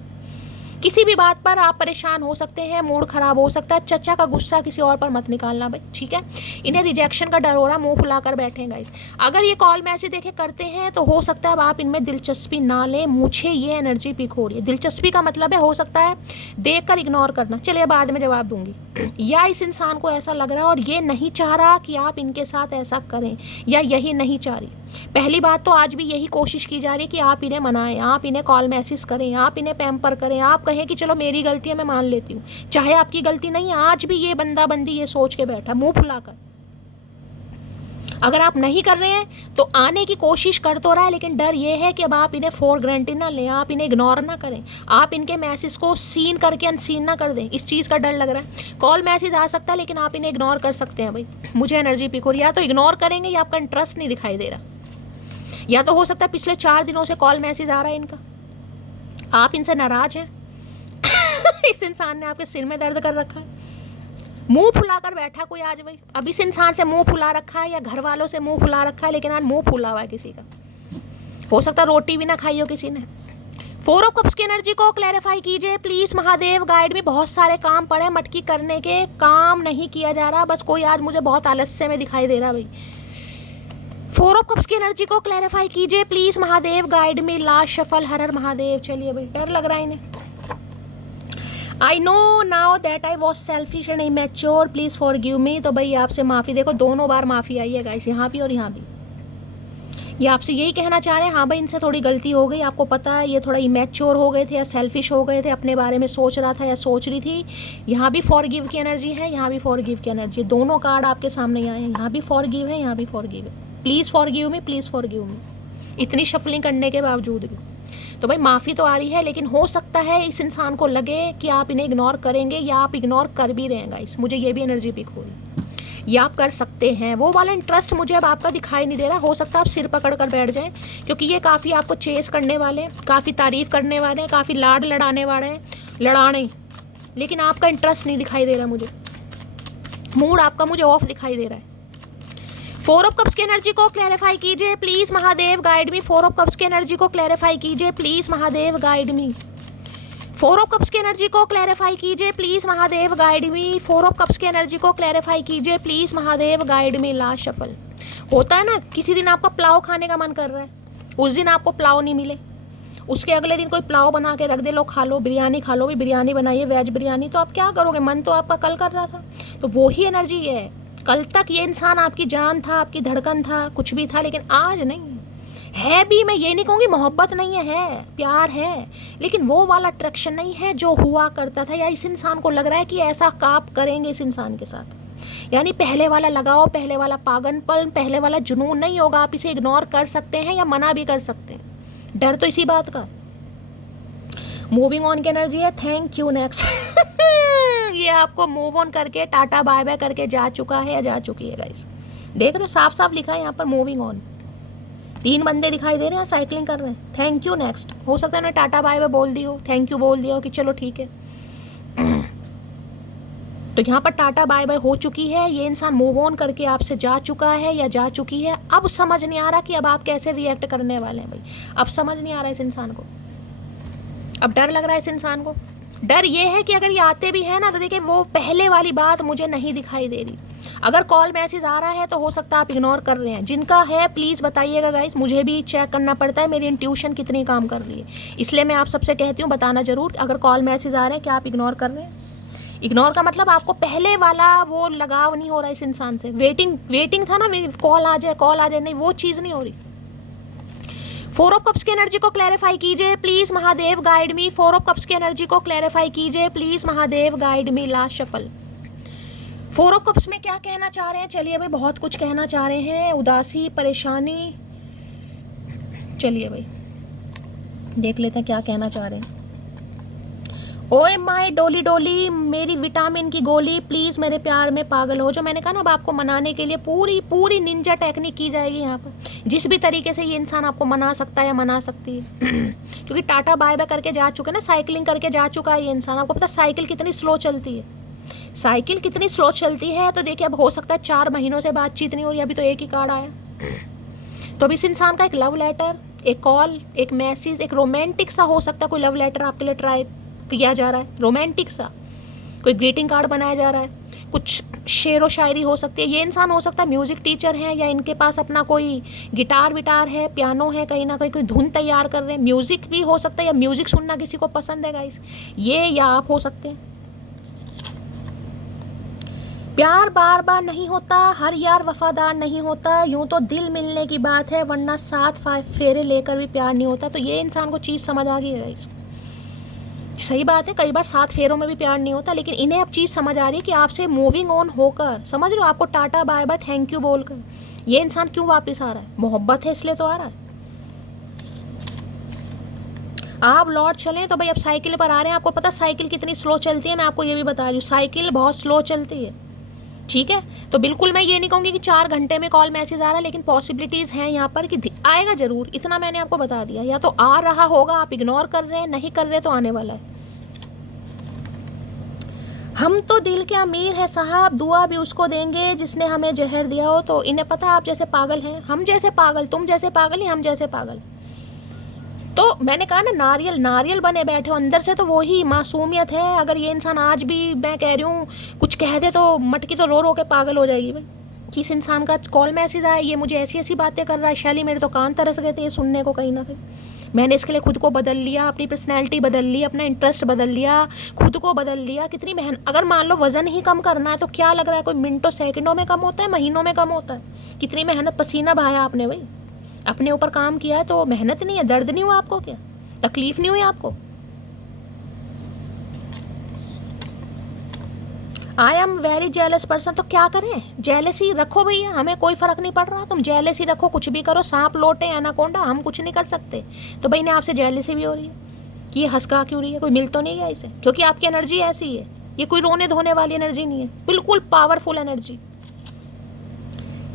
किसी भी बात पर आप परेशान हो सकते हैं, मूड खराब हो सकता है, चचा का गुस्सा किसी और पर मत निकालना भाई, ठीक है। इन्हें रिजेक्शन का डर हो रहा, मुंह फुलाकर बैठे हैं गाइस। अगर ये कॉल मैसेज देखे करते हैं तो हो सकता है अब आप इनमें दिलचस्पी ना लें, मुझे ये एनर्जी पिक हो रही है। दिलचस्पी का मतलब है हो सकता है देखकर इग्नोर करना, चलिए बाद में जवाब दूंगी, या इस इंसान को ऐसा लग रहा है और ये नहीं चाह रहा कि आप इनके साथ ऐसा करें, या यही नहीं चाह रही। पहली बात तो आज भी यही कोशिश की जा रही है कि आप इन्हें मनाएं, आप इन्हें कॉल मैसेज करें, आप इन्हें पैम्पर करें, आप कहें कि चलो मेरी गलती है, मैं मान लेती हूँ, चाहे आपकी गलती नहीं है। आज भी ये बंदा बंदी ये सोच के बैठा मुंह फुलाकर। अगर आप नहीं कर रहे हैं तो आने की कोशिश कर तो रहा है, लेकिन डर ये है कि अब आप इन्हें फॉर ग्रांटेड ना लें, आप इन्हें इग्नोर ना करें, आप इनके मैसेज को सीन करके अनसीन ना कर दें। इस चीज़ का डर लग रहा है। कॉल मैसेज आ सकता है लेकिन आप इन्हें इग्नोर कर सकते हैं भाई, मुझे एनर्जी पिक हो रही है। या तो इग्नोर करेंगे या आपका इंटरेस्ट नहीं दिखाई दे रहा, या तो हो सकता है पिछले 4 दिनों से कॉल मैसेज आ रहा है इनका, आप इनसे नाराज हैं इस इंसान ने आपके सिर में दर्द कर रखा है, मुंह फुलाकर बैठा कोई आज भाई। अब इस इंसान से मुंह फुला रखा है या घर वालों से मुंह फुला रखा है, लेकिन आज मुंह फुला हुआ है किसी का। हो सकता है रोटी भी ना खाई हो किसी ने। 4 ऑफ कप्स की एनर्जी को क्लैरिफाई कीजिए प्लीज महादेव। गाइड में बहुत सारे काम पड़े मटकी करने के, काम नहीं किया जा रहा, बस कोई आज मुझे बहुत आलस्य में दिखाई दे रहा भाई। 4 ऑफ कप्स की एनर्जी को क्लैरिफाई कीजिए प्लीज महादेव। गाइड में लास्ट शफल, हर हर महादेव। चलिए भाई, डर लग रहा है इन्हें। I know now that I was selfish and immature, please forgive me. तो भाई आपसे माफ़ी, देखो दोनों बार माफ़ी आई है गाइस, यहाँ भी और यहाँ भी। ये आपसे यही कहना चाह रहे हैं, हाँ भाई इनसे थोड़ी गलती हो गई, आपको पता है ये थोड़ा इमेच्योर हो गए थे या सेल्फिश हो गए थे, अपने बारे में सोच रहा था या सोच रही थी। यहाँ भी फॉरगिव की एनर्जी है, यहाँ भी फॉरगिव की एनर्जी, दोनों कार्ड आपके सामने आए हैं, यहाँ भी फॉरगिव है, यहाँ भी फॉरगिव है। Please forgive me, please forgive me, इतनी शफलिंग करने के बावजूद भी। तो भाई माफ़ी तो आ रही है, लेकिन हो सकता है इस इंसान को लगे कि आप इन्हें इग्नोर करेंगे, या आप इग्नोर कर भी रहे हैं गाइस, मुझे ये भी एनर्जी पिक हो रही। या आप कर सकते हैं, वो वाला इंटरेस्ट मुझे अब आपका दिखाई नहीं दे रहा। हो सकता है आप सिर पकड़ कर बैठ जाएं, क्योंकि ये काफ़ी आपको चेस करने वाले हैं, काफ़ी तारीफ़ करने वाले हैं, काफ़ी लाड लड़ाने वाले हैं, लड़ाने, लेकिन आपका इंटरेस्ट नहीं दिखाई दे रहा मुझे, मूड आपका मुझे ऑफ दिखाई दे रहा है। 4 ऑफ कप्स की एनर्जी को क्लैरिफाई कीजिए please Mahadev, guide me. 4 of cups की एनर्जी को क्लैरिफाई कीजिए please Mahadev, guide me. 4 of cups की एनर्जी को क्लैरिफाई कीजिए please Mahadev, guide me. 4 of cups की एनर्जी को क्लैरिफाई कीजिए please Mahadev, guide me. Last shuffle. होता है ना, किसी दिन आपका पुलाव खाने का मन कर रहा है, उस दिन आपको पुलाव नहीं मिले, उसके अगले दिन कोई पुलाव बना के रख दे, लो खा लो, बिरयानी खा लो, भी बिरयानी बनाइए, वेज बिरयानी, तो आप क्या करोगे, मन तो आपका कल कर रहा था। तो वही एनर्जी है, कल तक ये इंसान आपकी जान था, आपकी धड़कन था, कुछ भी था, लेकिन आज नहीं है भी। मैं ये नहीं कहूँगी मोहब्बत नहीं है, प्यार है, लेकिन वो वाला अट्रैक्शन नहीं है जो हुआ करता था, या इस इंसान को लग रहा है कि ऐसा आप करेंगे इस इंसान के साथ। यानी पहले वाला लगाव, पहले वाला पागलपन, पहले वाला जुनून नहीं होगा। आप इसे इग्नोर कर सकते हैं या मना भी कर सकते हैं, डर तो इसी बात का। मूविंग ऑन की एनर्जी है, थैंक यू नेक्स्ट। ये आपको मूव ऑन करके टाटा बाय बाय करके जा चुका है या जा चुकी है गाइस। देख रहे हो, साफ साफ लिखा है यहाँ पर मूविंग ऑन। 3 बंदे दिखाई दे रहे हैं साइकिलिंग कर रहे हैं, थैंक यू नेक्स्ट। हो सकता है ना टाटा बाय बाय बोल दी हो, थैंक यू बोल दिया हो कि चलो ठीक है। तो यहाँ पर टाटा बाय बाय हो चुकी है, ये इंसान मूव ऑन करके आपसे जा चुका है या जा चुकी है। अब समझ नहीं आ रहा कि अब आप कैसे रिएक्ट करने वाले हैं भाई, अब समझ नहीं आ रहा है इस इंसान को, अब डर लग रहा है इस इंसान को। डर ये है कि अगर ये आते भी है ना, तो देखिए वो पहले वाली बात मुझे नहीं दिखाई दे रही। अगर कॉल मैसेज आ रहा है तो हो सकता है आप इग्नोर कर रहे हैं, जिनका है प्लीज़ बताइएगा गाइस, मुझे भी चेक करना पड़ता है मेरी इंट्यूशन कितनी काम कर रही है, इसलिए मैं आप सबसे कहती हूँ बताना ज़रूर। अगर कॉल मैसेज आ रहे हैं क्या आप इग्नोर कर रहे हैं? इग्नोर का मतलब आपको पहले वाला वो लगाव नहीं हो रहा इस इंसान से, वेटिंग था ना, कॉल आ जाए, नहीं वो चीज़ नहीं हो रही। 4 ऑफ कप्स की एनर्जी को क्लैरिफाई कीजिए please Mahadev, guide me. 4 of cups की एनर्जी को क्लैरिफाई कीजिए please Mahadev, guide me. Last shuffle. 4 of cups में क्या कहना चाह रहे हैं? चलिए भाई, बहुत कुछ कहना चाह रहे हैं, उदासी, परेशानी। चलिए भाई देख लेते हैं क्या कहना चाह रहे हैं। ओए माय डोली डोली, मेरी विटामिन की गोली, प्लीज़ मेरे प्यार में पागल हो। जो मैंने कहा ना, अब आपको मनाने के लिए पूरी निंजा टेक्निक की जाएगी यहाँ पर। जिस भी तरीके से ये इंसान आपको मना सकता है या मना सकती है, क्योंकि टाटा बाय बाय करके जा चुका है ना, साइकिलिंग करके जा चुका है ये इंसान। आपको पता साइकिल कितनी स्लो चलती है, साइकिल कितनी स्लो चलती है। तो देखिए अब हो सकता है 4 महीनों से बातचीत नहीं हो रही, अभी तो एक ही कार्ड आया। तो अब इस इंसान का एक लव लेटर, एक कॉल, एक मैसेज, एक रोमांटिक सा हो सकता है, कोई लव लेटर आपके लिए ट्राई किया जा रहा है, रोमांटिक सा कोई ग्रीटिंग कार्ड बनाया जा रहा है, कुछ शेरो शायरी हो सकती है। ये इंसान हो सकता है म्यूज़िक टीचर है, या इनके पास अपना कोई गिटार विटार है, पियानो है, कहीं ना कहीं कोई धुन तैयार कर रहे हैं। म्यूज़िक भी हो सकता है, या म्यूज़िक सुनना किसी को पसंद है गाइस, ये या आप हो सकते हैं। प्यार बार बार नहीं होता, हर यार वफादार नहीं होता, यूं तो दिल मिलने की बात है, वरना 7 फेरे लेकर भी प्यार नहीं होता। तो ये इंसान को चीज़ समझ आ गई है गाइस, सही बात है, कई बार 7 फेरों में भी प्यार नहीं होता, लेकिन इन्हें अब चीज़ समझ आ रही है कि आपसे मूविंग ऑन होकर, समझ रहे हो, आपको tata bye bye thank you बोलकर ये इंसान क्यों वापस आ रहा है? मोहब्बत है इसलिए तो आ रहा है। आप लौट चलें तो भाई अब साइकिल पर आ रहे हैं। आपको पता साइकिल कितनी स्लो चलती है, मैं आपको ये भी बता रही हूँ, साइकिल बहुत स्लो चलती है, ठीक है। तो बिल्कुल मैं ये नहीं कहूँगी कि 4 घंटे में कॉल मैसेज आ रहा है, लेकिन पॉसिबिलिटीज़ हैं यहाँ पर कि आएगा ज़रूर, इतना मैंने आपको बता दिया। या तो आ रहा होगा, आप इग्नोर कर रहे हैं, नहीं कर रहे तो आने वाला है। हम तो दिल के अमीर है साहब, दुआ भी उसको देंगे जिसने हमें जहर दिया हो। तो इन्हें पता है आप जैसे पागल हैं, हम जैसे पागल, तुम जैसे पागल ही हम जैसे पागल। तो मैंने कहा ना, नारियल बने बैठे हो अंदर से, तो वही मासूमियत है। अगर ये इंसान आज भी, मैं कह रही हूँ, कुछ कह दे तो मटकी तो रो रो के पागल हो जाएगी भाई, कि इस इंसान का कॉल मैसेज आया, ये मुझे ऐसी ऐसी बातें कर रहा है। शैली मेरे तो कान तरस गए थे ये सुनने को। कहीं ना कहीं मैंने इसके लिए खुद को बदल लिया, अपनी पर्सनैलिटी बदल ली, अपना इंटरेस्ट बदल लिया, खुद को बदल लिया। कितनी मेहनत, अगर मान लो वज़न ही कम करना है तो क्या लग रहा है कोई मिनटों सेकंडों में कम होता है, महीनों में कम होता है। कितनी मेहनत, पसीना बहाया आपने भाई, अपने ऊपर काम किया है तो मेहनत नहीं है, दर्द नहीं हुआ आपको, क्या तकलीफ नहीं हुई आपको? I am very jealous person, तो क्या करें? जेलसी रखो भैया, हमें कोई फर्क नहीं पड़ रहा, तुम जेलसी रखो, कुछ भी करो, सांप लोटे एनाकोंडा, हम कुछ नहीं कर सकते। तो भाई ने आपसे जेलसी भी हो रही है कि ये हंसका क्यों रही है, कोई मिल तो नहीं गया इसे? क्योंकि आपकी एनर्जी ऐसी है, ये कोई रोने धोने वाली एनर्जी नहीं है, बिल्कुल powerful energy.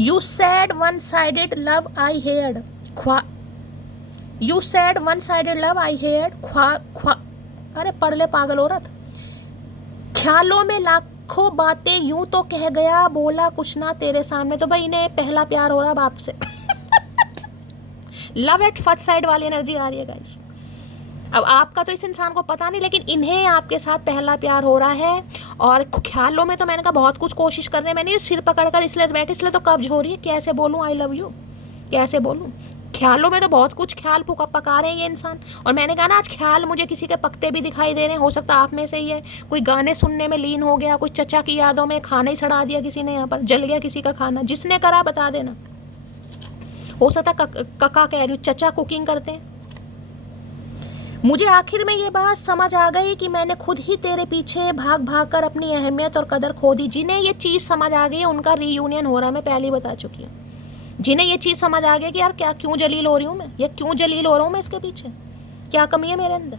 You sad one sided love I heard you sad one sided love I heard अरे पढ़ ले पागल औरत। ख्यालों में लाखों बातें यूं तो कह गया, बोला कुछ ना तेरे सामने। तो भाई इन्हें पहला प्यार हो रहा है बाप से। लव एट फर्स्ट साइड वाली एनर्जी आ रही है गाइस। अब आपका तो इस इंसान को पता नहीं, लेकिन इन्हें आपके साथ पहला प्यार हो रहा है। और ख्यालों में तो मैंने कहा बहुत कुछ कोशिश कर रहे हैं, मैंने सिर पकड़कर इसलिए बैठे, इसलिए तो कब्ज हो रही है। कैसे बोलूँ आई लव यू, कैसे बोलूँ? ख्यालों में तो बहुत कुछ ख्याल पका रहे हैं ये इंसान। और मैंने कहा ना आज ख्याल मुझे किसी के पकते भी दिखाई दे रहे हैं, हो सकता है आप में से ही है। कोई गाने सुनने में लीन हो गया, कोई चचा की यादों में खाना ही सड़ा दिया किसी ने, यहाँ पर जल गया किसी का खाना, जिसने करा बता देना। हो सकता कका कह रही हूँ, चचा कुकिंग करते हैं। मुझे आखिर में ये बात समझ आ गई कि मैंने खुद ही तेरे पीछे भाग भाग कर अपनी अहमियत और कदर खो दी। जिन्हें ये चीज़ समझ आ गई है उनका रीयूनियन हो रहा है, मैं पहले ही बता चुकी हूँ। जिन्हें ये चीज़ समझ आ गया कि यार क्या क्यों जलील हो रही हूँ मैं, या क्यों जलील हो रहा हूँ मैं, इसके पीछे क्या कमी है मेरे अंदर।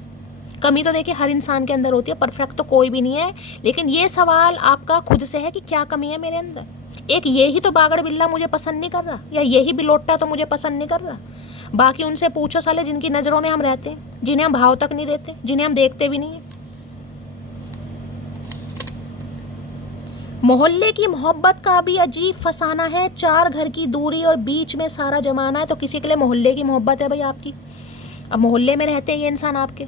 कमी तो देखिए हर इंसान के अंदर होती है, परफेक्ट तो कोई भी नहीं है। लेकिन ये सवाल आपका खुद से है कि क्या कमी है मेरे अंदर। एक ये ही तो बागड़ बिल्ला मुझे पसंद नहीं कर रहा, या यही बिलोटा तो मुझे पसंद नहीं कर रहा। बाकी उनसे पूछो साले जिनकी नज़रों में हम रहते हैं, जिन्हें हम भाव तक नहीं देते, जिन्हें हम देखते भी नहीं है। मोहल्ले की मोहब्बत का भी अजीब फसाना है, 4 घर की दूरी और बीच में सारा जमाना है। तो किसी के लिए मोहल्ले की मोहब्बत है भाई आपकी। अब मोहल्ले में रहते हैं ये इंसान आपके,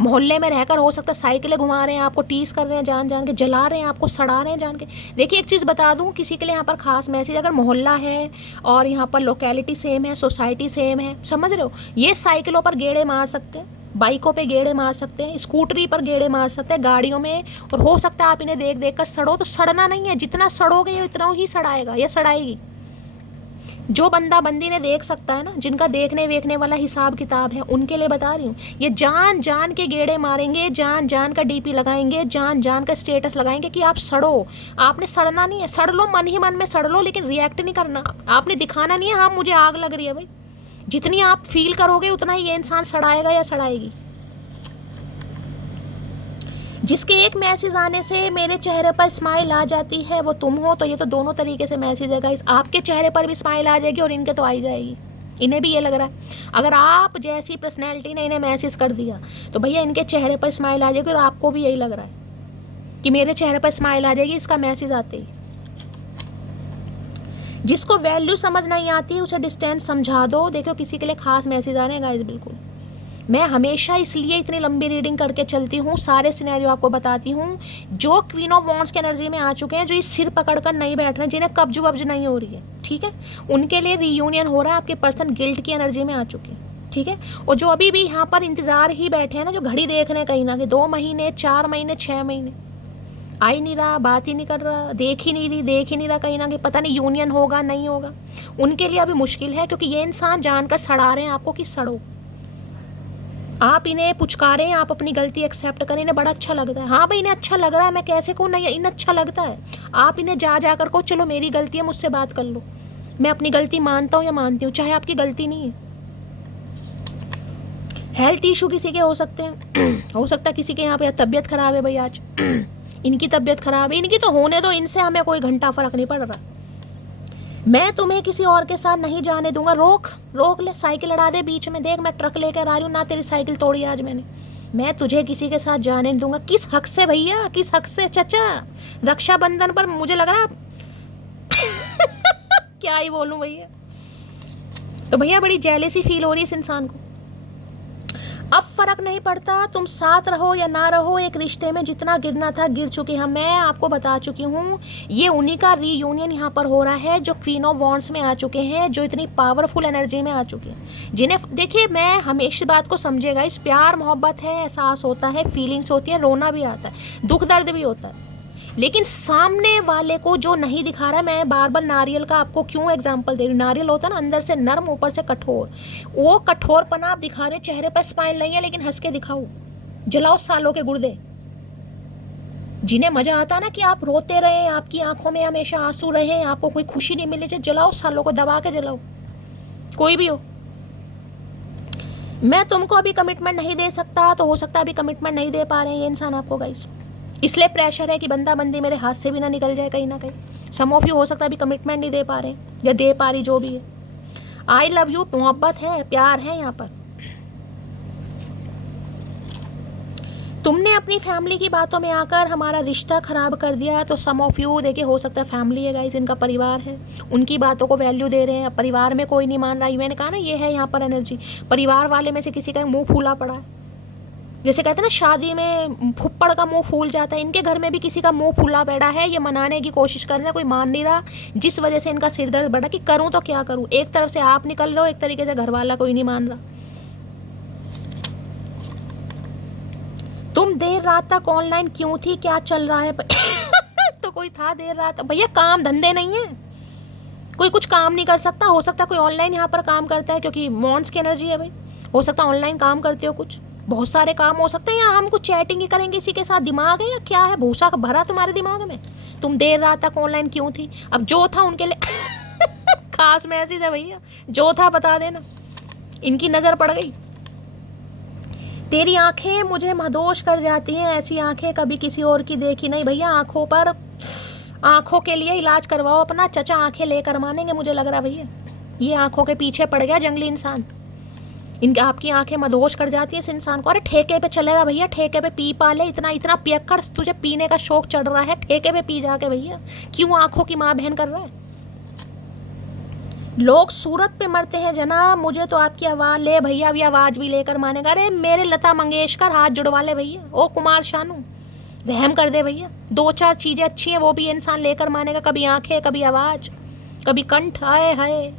मोहल्ले में रहकर हो सकता है साइकिलें घुमा रहे हैं आपको, टीस कर रहे हैं जान जान के, जला रहे हैं आपको, सड़ा रहे हैं जान के। देखिए एक चीज़ बता दूं किसी के लिए यहाँ पर खास मैसेज, अगर मोहल्ला है और यहाँ पर लोकेलिटी सेम है, सोसाइटी सेम है, समझ रहे हो, ये साइकिलों पर गेड़े मार सकते हैं, बाइकों पे गेड़े मार सकते हैं, स्कूटरी पर गेड़े मार सकते हैं, गाड़ियों में। और हो सकता है आप इन्हें देख देख कर सड़ो, तो सड़ना नहीं है, जितना सड़ोगे उतना ही सड़ाएगा या सड़ाएगी। जो बंदा बंदी ने देख सकता है ना, जिनका देखने वेखने वाला हिसाब किताब है, उनके लिए बता रही हूँ। ये जान जान के गेड़े मारेंगे, जान जान का डीपी लगाएंगे, जान जान का स्टेटस लगाएंगे कि आप सड़ो। आपने सड़ना नहीं है, सड़ लो, मन ही मन में सड़ लो, लेकिन रिएक्ट नहीं करना। आपने दिखाना नहीं है हाँ मुझे आग लग रही है। भाई जितनी आप फील करोगे उतना ही ये इंसान सड़ाएगा या सड़ाएगी। जिसके एक मैसेज आने से मेरे चेहरे पर स्माइल आ जाती है वो तुम हो। तो ये तो दोनों तरीके से मैसेज है गाइस, आपके चेहरे पर भी स्माइल आ जाएगी और इनके तो आ ही जाएगी। इन्हें भी ये लग रहा है अगर आप जैसी पर्सनैलिटी ने इन्हें मैसेज कर दिया तो भैया इनके चेहरे पर स्माइल आ जाएगी, और आपको भी यही लग रहा है कि मेरे चेहरे पर स्माइल आ जाएगी इसका मैसेज आते ही। जिसको वैल्यू समझ नहीं आती उसे डिस्टेंस समझा दो। देखो किसी के लिए खास मैसेज आ रहे हैं गाइस, बिल्कुल। मैं हमेशा इसलिए इतनी लंबी रीडिंग करके चलती हूँ, सारे सिनेरियो आपको बताती हूँ। जो क्वीन ऑफ वॉन्ड्स की एनर्जी में आ चुके हैं, जो इस सिर पकड़कर नहीं बैठ रहे हैं, जिन्हें कब्ज वब्ज नहीं हो रही है, ठीक है, उनके लिए रीयूनियन हो रहा है। आपके पर्सन गिल्ट की एनर्जी में आ चुके हैं, ठीक है। और जो अभी भी यहाँ पर इंतजार ही बैठे हैं ना, जो घड़ी देख रहे हैं कहीं ना कहीं 2 महीने 4 महीने 6 महीने, आ ही नहीं रहा, बात ही नहीं कर रहा, देख ही नहीं रहा कहीं ना कहीं, पता नहीं यूनियन होगा नहीं होगा, उनके लिए अभी मुश्किल है। क्योंकि ये इंसान जानकर सड़ा रहे हैं आपको कि सड़ो। आप इन्हें पुचकारें, आप अपनी गलती एक्सेप्ट करें, इन्हें बड़ा अच्छा लगता है। हाँ भाई इन्हें अच्छा लग रहा है, मैं कैसे कहूँ नहीं, इन्हें अच्छा लगता है। आप इन्हें जा कर को चलो मेरी गलती है, मुझसे बात कर लो, मैं अपनी गलती मानता हूँ या मानती हूँ, चाहे आपकी गलती नहीं है। हेल्थ इशू किसी के हो सकते हैं, हो सकता है किसी के यहाँ पे तबीयत खराब है भाई आज, इनकी तबीयत खराब है, इनकी तो होने दो, इनसे हमें कोई घंटा फर्क नहीं पड़ रहा। मैं तुम्हें किसी और के साथ नहीं जाने दूंगा। रोक ले, साइकिल लड़ा दे बीच में, देख मैं ट्रक लेकर आ रही हूँ ना, तेरी साइकिल तोड़ी आज मैंने। मैं तुझे किसी के साथ जाने नहीं दूंगा। किस हक से भैया, किस हक से चचा? रक्षाबंधन पर मुझे लग रहा क्या ही बोलूं भैया। तो भैया बड़ी जेलेसी फील हो रही है इस इंसान को। अब फर्क नहीं पड़ता तुम साथ रहो या ना रहो, एक रिश्ते में जितना गिरना था गिर चुके हैं। मैं आपको बता चुकी हूँ, ये उन्हीं का रीयूनियन यहाँ पर हो रहा है जो क्वीन ऑफ वॉन्ड्स में आ चुके हैं, जो इतनी पावरफुल एनर्जी में आ चुके हैं, जिन्हें देखिए मैं हमेशा बात को समझेगा, इस प्यार मोहब्बत है, एहसास होता है, फीलिंग्स होती है, रोना भी आता है, दुख दर्द भी होता है। लेकिन सामने वाले को जो नहीं दिखा रहा है, मैं बार बार नारियल का आपको क्यों एग्जांपल दे रही हूँ, नारियल होता है ना अंदर से नरम ऊपर से कठोर, वो कठोरपना आप दिखा रहे, चेहरे पर स्माइल नहीं है लेकिन हंस के दिखाओ, जलाओ सालों के गुर्दे। जिन्हें मजा आता है ना कि आप रोते रहे, आपकी आंखों में हमेशा आंसू रहे, आपको कोई खुशी नहीं मिले, जलाओ सालों को, दबा के जलाओ, कोई भी हो। मैं तुमको अभी कमिटमेंट नहीं दे सकता, तो हो सकता है अभी कमिटमेंट नहीं दे पा रहे हैं ये इंसान आपको गाइस, इसलिए प्रेशर है कि बंदा बंदी मेरे हाथ से भी ना निकल जाए कहीं ना कहीं। सम ऑफ यू हो सकता है अभी कमिटमेंट नहीं दे पा रहे या दे पा रही, जो भी है। आई लव यू, मोहब्बत है, प्यार है यहाँ पर। तुमने अपनी फैमिली की बातों में आकर हमारा रिश्ता खराब कर दिया, तो सम ऑफ यू देखिए हो सकता है फैमिली है गाइस, इनका परिवार है, उनकी बातों को वैल्यू दे रहे हैं, परिवार में कोई नहीं मान रहा। मैंने कहा ना ये है यहाँ पर एनर्जी, परिवार वाले में से किसी का मुंह फूला पड़ा है, जैसे कहते हैं ना शादी में फुप्पड़ का मुंह फूल जाता है, इनके घर में भी किसी का मुंह फूला पड़ा है, ये मनाने की कोशिश कर रहे हैं, कोई मान नहीं रहा, जिस वजह से इनका सिर दर्द बढ़ा कि करूं तो क्या करूं। एक तरफ से आप निकल रहे हो, एक तरीके से घर वाला कोई नहीं मान रहा। तुम देर रात तक ऑनलाइन क्यों थी, क्या चल रहा है? तो कोई था देर रात, भैया काम धंधे नहीं है, कोई कुछ काम नहीं कर सकता। हो सकता है कोई ऑनलाइन यहाँ पर काम करता है क्योंकि मॉन्स की एनर्जी है भाई, हो सकता है ऑनलाइन काम करते हो, कुछ बहुत सारे काम हो सकते हैं, या हम कुछ चैटिंग ही करेंगे इसी के साथ, दिमाग है या क्या है, भूसा भरा तुम्हारे दिमाग में? तुम देर रात तक ऑनलाइन क्यों थी? अब जो था उनके लिए खास मैसेज है भैया, जो था बता देना, इनकी नज़र पड़ गई। तेरी आंखें मुझे मदहोश कर जाती हैं, ऐसी आंखें कभी किसी और की देखी नहीं। भैया आंखों पर, आंखों के लिए इलाज करवाओ अपना, चचा आंखें लेकर मानेंगे मुझे लग रहा भैया, ये आंखों के पीछे पड़ गया जंगली इंसान, इनके आपकी आंखें मदहोश कर जाती है इस इंसान को। अरे ठेके पे चले रहा भैया, ठेके पे पी पा ले, इतना इतना पियक्कड़ तुझे पीने का शौक चढ़ रहा है, ठेके पे पी जाके भैया, क्यों आंखों की माँ बहन कर रहा है? लोग सूरत पे मरते हैं जना, मुझे तो आपकी आवाज़ ले भैया, अभी आवाज़ भी लेकर मानेगा। अरे मेरे लता मंगेशकर हाथ जुड़वा ले भैया, ओ कुमार शानू रहम कर दे भैया, दो चार चीज़ें अच्छी हैं वो भी इंसान लेकर मानेगा, कभी आंखें, कभी आवाज़, कभी कंठ। हाय हाय,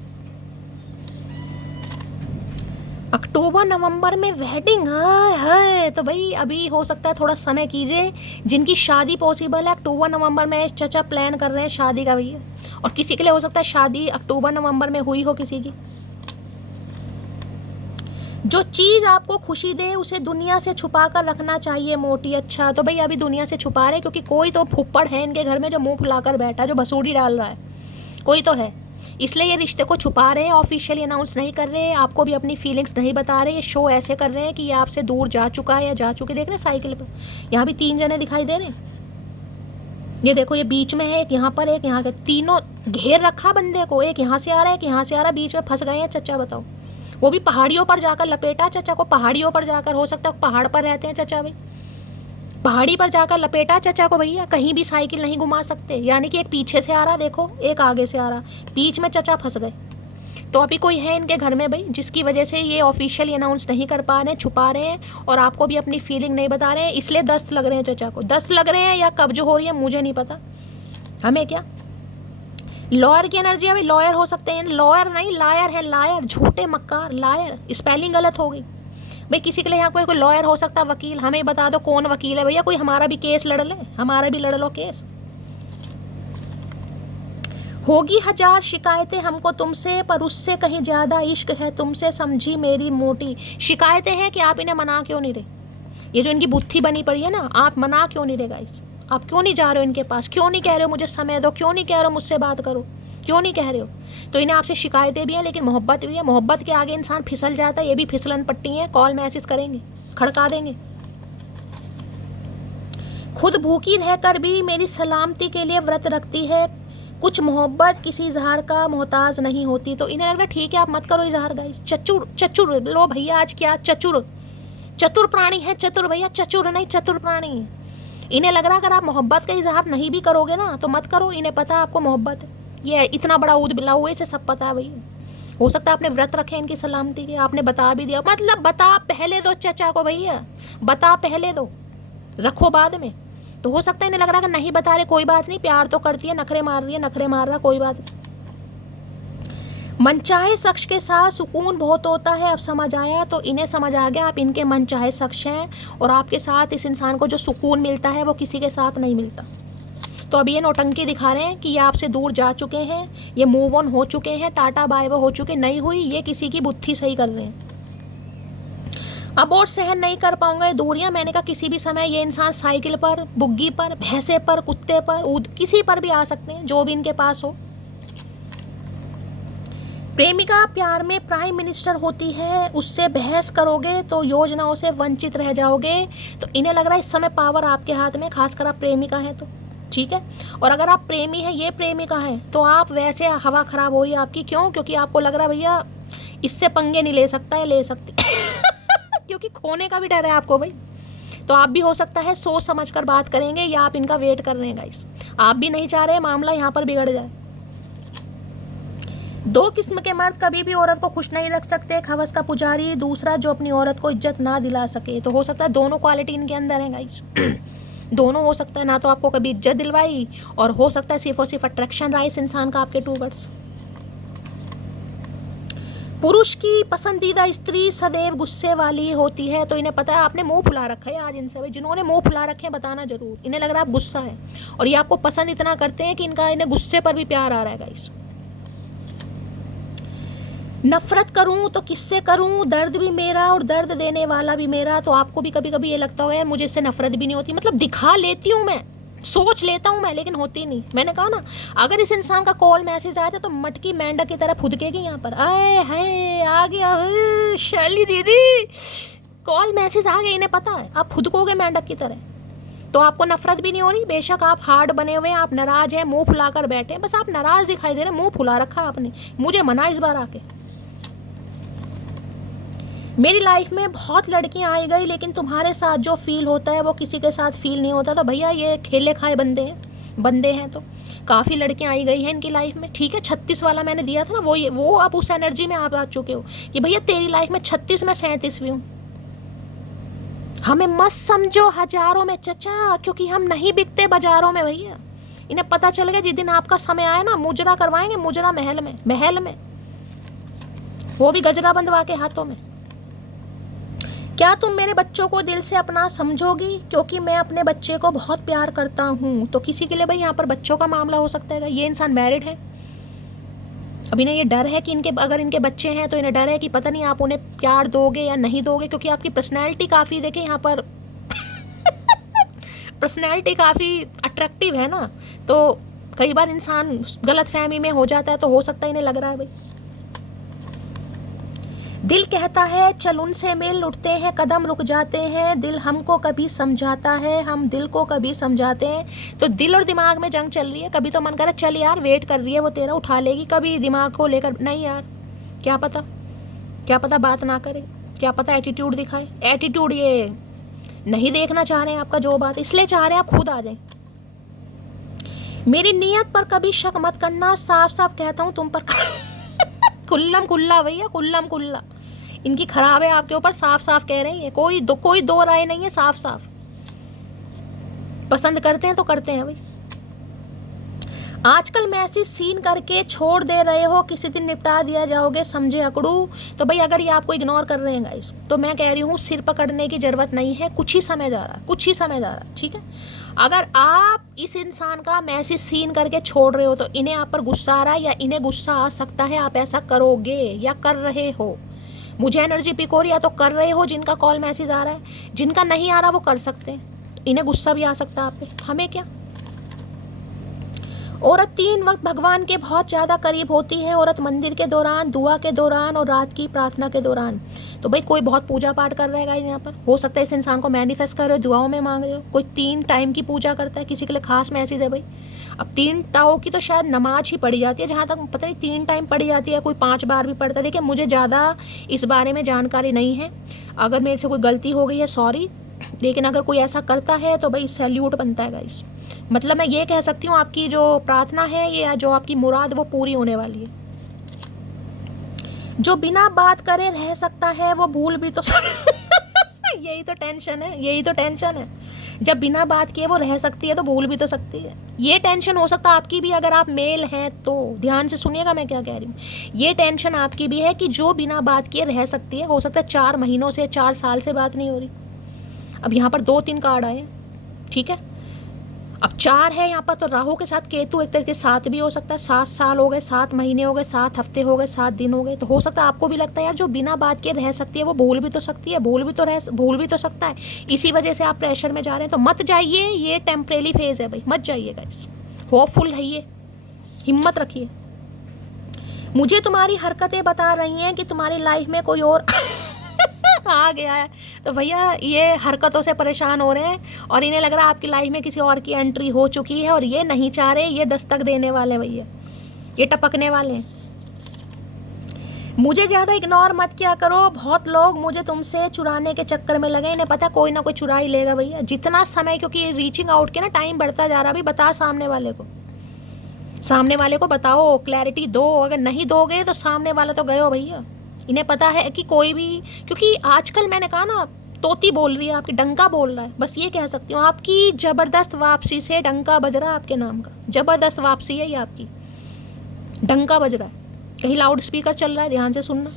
अक्टूबर नवंबर में वेडिंग है, तो भाई अभी हो सकता है थोड़ा समय कीजिए, जिनकी शादी पॉसिबल है अक्टूबर नवंबर में चचा प्लान कर रहे हैं शादी का भैया, और किसी के लिए हो सकता है शादी अक्टूबर नवंबर में हुई हो किसी की। जो चीज़ आपको खुशी दे उसे दुनिया से छुपा कर रखना चाहिए मोटी। अच्छा तो भाई अभी दुनिया से छुपा रहे, क्योंकि कोई तो फुप्पड़ है इनके घर में जो मुंह फुलाकर बैठा, जो भसूड़ी डाल रहा है, कोई तो है, इसलिए ये रिश्ते को छुपा रहे हैं, ऑफिशियली अनाउंस नहीं कर रहे, आपको भी अपनी फीलिंग्स नहीं बता रहे, ये शो ऐसे कर रहे हैं कि ये आपसे दूर जा चुका है या जा चुके। देख रहे साइकिल पर यहाँ भी 3 जने दिखाई दे रहे हैं, ये देखो, ये बीच में है, एक यहाँ पर, एक यहाँ के, तीनों घेर रखा बंदे को, एक यहाँ से आ रहा है, एक यहाँ से आ रहा है, बीच में फंस गए हैं चचा। बताओ, वो भी पहाड़ियों पर जाकर लपेटा चचा को, पहाड़ियों पर जाकर, हो सकता है पहाड़ पर रहते हैं चचा भाई, पहाड़ी पर जाकर लपेटा चचा को भैया, कहीं भी साइकिल नहीं घुमा सकते, यानी कि एक पीछे से आ रहा देखो, एक आगे से आ रहा, बीच में चचा फंस गए। तो अभी कोई है इनके घर में भाई, जिसकी वजह से ये ऑफिशियली अनाउंस नहीं कर पा रहे हैं, छुपा रहे हैं, और आपको भी अपनी फीलिंग नहीं बता रहे हैं, इसलिए 10 लग रहे हैं चचा को, 10 लग रहे हैं या कब्ज हो रही है मुझे नहीं पता, हमें क्या। लॉयर की एनर्जी, अभी लॉयर हो सकते हैं, लॉयर नहीं लायर है, लायर झूठे मक्कार, लायर स्पेलिंग गलत हो गई भाई। किसी के लिए यहाँ पर कोई लॉयर हो सकता है, वकील, हमें बता दो कौन वकील है भैया, कोई हमारा भी केस लड़ ले, हमारा भी लड़ लो केस। होगी 1000 शिकायतें हमको तुमसे, पर उससे कहीं ज़्यादा इश्क है तुमसे, समझी मेरी मोटी। शिकायतें हैं कि आप इन्हें मना क्यों नहीं रहे, ये जो इनकी बुद्धि बनी पड़ी है ना, आप मना क्यों नहीं रहे गाइस, आप क्यों नहीं जा रहे हो इनके पास, क्यों नहीं कह रहे हो मुझे समय दो, क्यों नहीं कह रहे हो मुझसे बात करो, क्यों नहीं कह रहे हो? तो इन्हें आपसे शिकायतें भी हैं, लेकिन मोहब्बत भी है, मोहब्बत के आगे इंसान फिसल जाता है, ये भी फिसलन पट्टी है, कॉल मैसेज करेंगे, खड़का देंगे। खुद भूखी रहकर भी मेरी सलामती के लिए व्रत रखती है, कुछ मोहब्बत किसी इजहार का मोहताज नहीं होती। तो इन्हें लग रहा है ठीक है आप मत करो इजहार गाइस, चचुर चचुर लो भैया, आज क्या चचुर, चतुर प्राणी है, चतुर भैया, चचुर नहीं चतुर प्राणी है। इन्हें लग रहा है अगर आप मोहब्बत का इजहार नहीं भी करोगे ना तो मत करो, इन्हें पता है आपको मोहब्बत है, ये इतना बड़ा ऊद बिला हुए से सब पता है भैया। हो सकता है आपने व्रत रखे इनकी सलामती के, आपने बता भी दिया, मतलब बता पहले दो चचा को भैया, बता पहले दो, रखो बाद में। तो हो सकता है इन्हें लग रहा है कि नहीं बता रहे, कोई बात नहीं, प्यार तो करती है, नखरे मार रही है, नखरे मार रहा, कोई बात नहीं। मनचाहे शख्स के साथ सुकून बहुत होता है, अब समझ आया, तो इन्हें समझ आ गया आप इनके मनचाहे शख्स हैं, और आपके साथ इस इंसान को जो सुकून मिलता है वो किसी के साथ नहीं मिलता। तो अब ये नौटंकी दिखा रहे हैं कि ये आपसे दूर जा चुके हैं, ये मूव ऑन हो चुके हैं, टाटा बाय बाय हो चुके, नहीं हुई, ये किसी की बुद्धि सही कर रहे हैं। अब और सहन नहीं कर पाऊंगा ये दूरियां। मैंने कहा किसी भी समय ये इंसान साइकिल पर, बुग्गी पर, भैंसे पर, कुत्ते पर, किसी पर भी आ सकते हैं, जो भी इनके पास हो। प्रेमिका प्यार में प्राइम मिनिस्टर होती है, उससे बहस करोगे तो योजनाओं से वंचित रह जाओगे। तो इन्हें लग रहा है इस समय पावर आपके हाथ में, खासकर आप प्रेमिका हैं तो, ठीक है। और अगर आप प्रेमी हैं, ये प्रेमिका हैं, तो आप वैसे हवा खराब हो रही है आपकी। क्यों? क्योंकि आपको लग रहा है भैया इससे पंगे नहीं ले सकता है, ले सकती क्योंकि खोने का भी डर है आपको भाई। तो आप भी हो सकता है सोच समझ कर बात करेंगे, या आप इनका वेट कर रहे हैं गाइस। आप भी नहीं चाह रहे मामला यहाँ पर बिगड़ जाए। दो किस्म के मर्द कभी भी औरत को खुश नहीं रख सकते, एक हवस का पुजारी, दूसरा जो अपनी औरत को इज्जत ना दिला सके। तो हो सकता है दोनों क्वालिटी इनके अंदर है गाइस दोनों हो सकता है, ना तो आपको कभी इज्जत दिलवाई, और हो सकता है सिर्फ और सिर्फ अट्रैक्शन रहा इस इंसान का आपके टूवर्ड्स। पुरुष की पसंदीदा स्त्री सदैव गुस्से वाली होती है। तो इन्हें पता है आपने मुंह फुला रखा है आज इनसे भाई। जिन्होंने मुंह फुला रखे हैं बताना जरूर, इन्हें लग रहा है आप गुस्सा है, और ये आपको पसंद इतना करते हैं कि इन्हें गुस्से पर भी प्यार आ रहा है गाइस। नफरत करूं तो किससे करूं, दर्द भी मेरा और दर्द देने वाला भी मेरा। तो आपको भी कभी कभी ये लगता होगा यार मुझे इससे नफरत भी नहीं होती, मतलब दिखा लेती हूँ मैं, सोच लेता हूँ मैं, लेकिन होती नहीं। मैंने कहा ना, अगर इस इंसान का कॉल मैसेज आया था तो मटकी मेंढक की तरह फुदकेगी यहाँ पर। आए हाय आ गया शैली दीदी, कॉल मैसेज आ गए, इन्हें पता है आप फुदकोगे मेंढक की तरह। तो आपको नफरत भी नहीं हो रही, बेशक आप हार्ड बने हुए हैं, आप नाराज हैं, मुंह फुला कर बैठे हैं, बस आप नाराज दिखाई दे रहे हैं, मुंह फुला रखा आपने। मुझे मना इस बार आके। मेरी लाइफ में बहुत लड़कियां आई गई, लेकिन तुम्हारे साथ जो फील होता है वो किसी के साथ फील नहीं होता। तो भैया ये खेले खाए बंदे हैं तो काफ़ी लड़कियां आई गई हैं इनकी लाइफ में, ठीक है। 36 वाला मैंने दिया था ना, वो आप उस एनर्जी में आप आ चुके हो कि भैया तेरी लाइफ में 36 में 37वीं हूँ। हमें मत समझो हजारों में चचा, क्योंकि हम नहीं बिकते बाजारों में भैया। इन्हें पता चल गया जिस दिन आपका समय आया ना, मुजरा करवाएंगे, मुजरा महल में, वो भी गजरा बंधवा के हाथों में। क्या तुम मेरे बच्चों को दिल से अपना समझोगी, क्योंकि मैं अपने बच्चे को बहुत प्यार करता हूँ। तो किसी के लिए भाई यहाँ पर बच्चों का मामला हो सकता है। ये इंसान मैरिड है, अब इन्हें ये डर है कि अगर इनके बच्चे हैं तो इन्हें डर है कि पता नहीं आप उन्हें प्यार दोगे या नहीं दोगे, क्योंकि आपकी पर्सनैलिटी काफ़ी, देखें यहाँ पर पर्सनैलिटी काफ़ी अट्रैक्टिव है ना, तो कई बार इंसान गलत फहमी में हो जाता है। तो हो सकता है इन्हें लग रहा है भाई, दिल कहता है चल उनसे मिल, उठते हैं कदम रुक जाते हैं, दिल हमको कभी समझाता है, हम दिल को कभी समझाते हैं। तो दिल और दिमाग में जंग चल रही है। कभी तो मन कर रहा है चल यार वेट कर रही है वो तेरा, उठा लेगी, कभी दिमाग को लेकर नहीं यार, क्या पता बात ना करे, क्या पता एटीट्यूड दिखाए। एटीट्यूड ये नहीं देखना चाह रहे हैं आपका जो बात, इसलिए चाह रहे हैं आप खुद आ जाए। मेरी नीयत पर कभी शक मत करना, साफ साफ कहता हूँ तुम पर कुल्लम कुल्ला भैया, कुल्लम कुल्ला इनकी खराब है आपके ऊपर, साफ साफ कह रहे हैं। कोई दो राय नहीं है, साफ साफ पसंद करते हैं तो करते हैं भाई। आजकल मैसेज सीन करके छोड़ दे रहे हो, किसी दिन निपटा दिया जाओगे, समझे अकड़ू। तो भाई अगर ये आपको इग्नोर कर रहे हैं गाइस, तो मैं कह रही हूँ सिर पकड़ने की जरूरत नहीं है, कुछ ही समय जा रहा, ठीक है। अगर आप इस इंसान का मैसेज सीन करके छोड़ रहे हो तो इन्हें आप पर गुस्सा आ रहा है, या इन्हें गुस्सा आ सकता है आप ऐसा करोगे या कर रहे हो। मुझे एनर्जी पिक हो रही है तो कर रहे हो, जिनका कॉल मैसेज आ रहा है, जिनका नहीं आ रहा वो कर सकते हैं। इन्हें गुस्सा भी आ सकता है आप पे, हमें क्या। औरत 3 वक्त भगवान के बहुत ज़्यादा करीब होती है। औरत मंदिर के दौरान, दुआ के दौरान और रात की प्रार्थना के दौरान। तो भाई कोई बहुत पूजा पाठ कर रहा है गाइस यहाँ पर, हो सकता है इस इंसान को मैनिफेस्ट कर रहे हो, दुआओं में मांग रहे हो। कोई 3 टाइम की पूजा करता है, किसी के लिए खास मैसेज है भाई। अब 3 टाइम की तो शायद नमाज ही पढ़ी जाती है, जहाँ तक पता नहीं 3 टाइम पढ़ी जाती है, कोई 5 बार भी पढ़ता है। देखिए मुझे ज़्यादा इस बारे में जानकारी नहीं है, अगर मेरे से कोई गलती हो गई है सॉरी, लेकिन अगर कोई ऐसा करता है तो भाई सैल्यूट बनता है गाइस। मतलब मैं ये कह सकती हूँ आपकी जो प्रार्थना है या जो आपकी मुराद वो पूरी होने वाली है। जो बिना बात करे रह सकता है वो भूल भी तो यही तो टेंशन है। जब बिना बात किए वो रह सकती है तो भूल भी तो सकती है। ये टेंशन हो सकता है आपकी भी, अगर आप मेल हैं तो ध्यान से सुनिएगा मैं क्या कह रही हूँ। ये टेंशन आपकी भी है कि जो बिना बात किए रह सकती है, हो सकता है 4 महीनों से 4 साल से बात नहीं हो रही। अब यहाँ पर 2-3 कार्ड आए, ठीक है। अब 4 है यहाँ पर, तो राहु के साथ केतु एक तरीके से 7 भी हो सकता है। 7 साल हो गए, 7 महीने हो गए, 7 हफ्ते हो गए, 7 दिन हो गए। तो हो सकता है आपको भी लगता है यार जो बिना बात के रह सकती है वो भूल भी तो सकती है, भूल भी तो सकता है। इसी वजह से आप प्रेशर में जा रहे हैं। तो मत जाइए, ये टेम्परेरी फेज है भाई, मत जाइएगा। इस होपफुल रहिए, हिम्मत रखिए। मुझे तुम्हारी हरकतें बता रही हैं कि तुम्हारी लाइफ में कोई और आ गया है। तो भैया ये हरकतों से परेशान हो रहे हैं और इन्हें लग रहा है आपकी लाइफ में किसी और की एंट्री हो चुकी है और ये नहीं चाह रहे, ये दस्तक देने वाले भैया, ये टपकने वाले हैं। मुझे ज़्यादा इग्नोर मत किया करो। बहुत लोग मुझे तुमसे चुराने के चक्कर में लगे, इन्हें पता कोई ना कोई चुरा ही लेगा भैया। जितना समय, क्योंकि रीचिंग आउट के ना टाइम बढ़ता जा रहा। अभी बता सामने वाले को बताओ, क्लैरिटी दो। अगर नहीं दोगे तो सामने वाला तो गए हो भैया। इन्हें पता है कि कोई भी, क्योंकि आजकल मैंने कहा ना तोती बोल रही है, आपकी डंका बोल रहा है, बस ये कह सकती हूँ। आपकी ज़बरदस्त वापसी से डंका बज रहा है आपके नाम का। ज़बरदस्त वापसी है ये आपकी, डंका बज रहा है। कहीं लाउड स्पीकर चल रहा है, ध्यान से सुनना।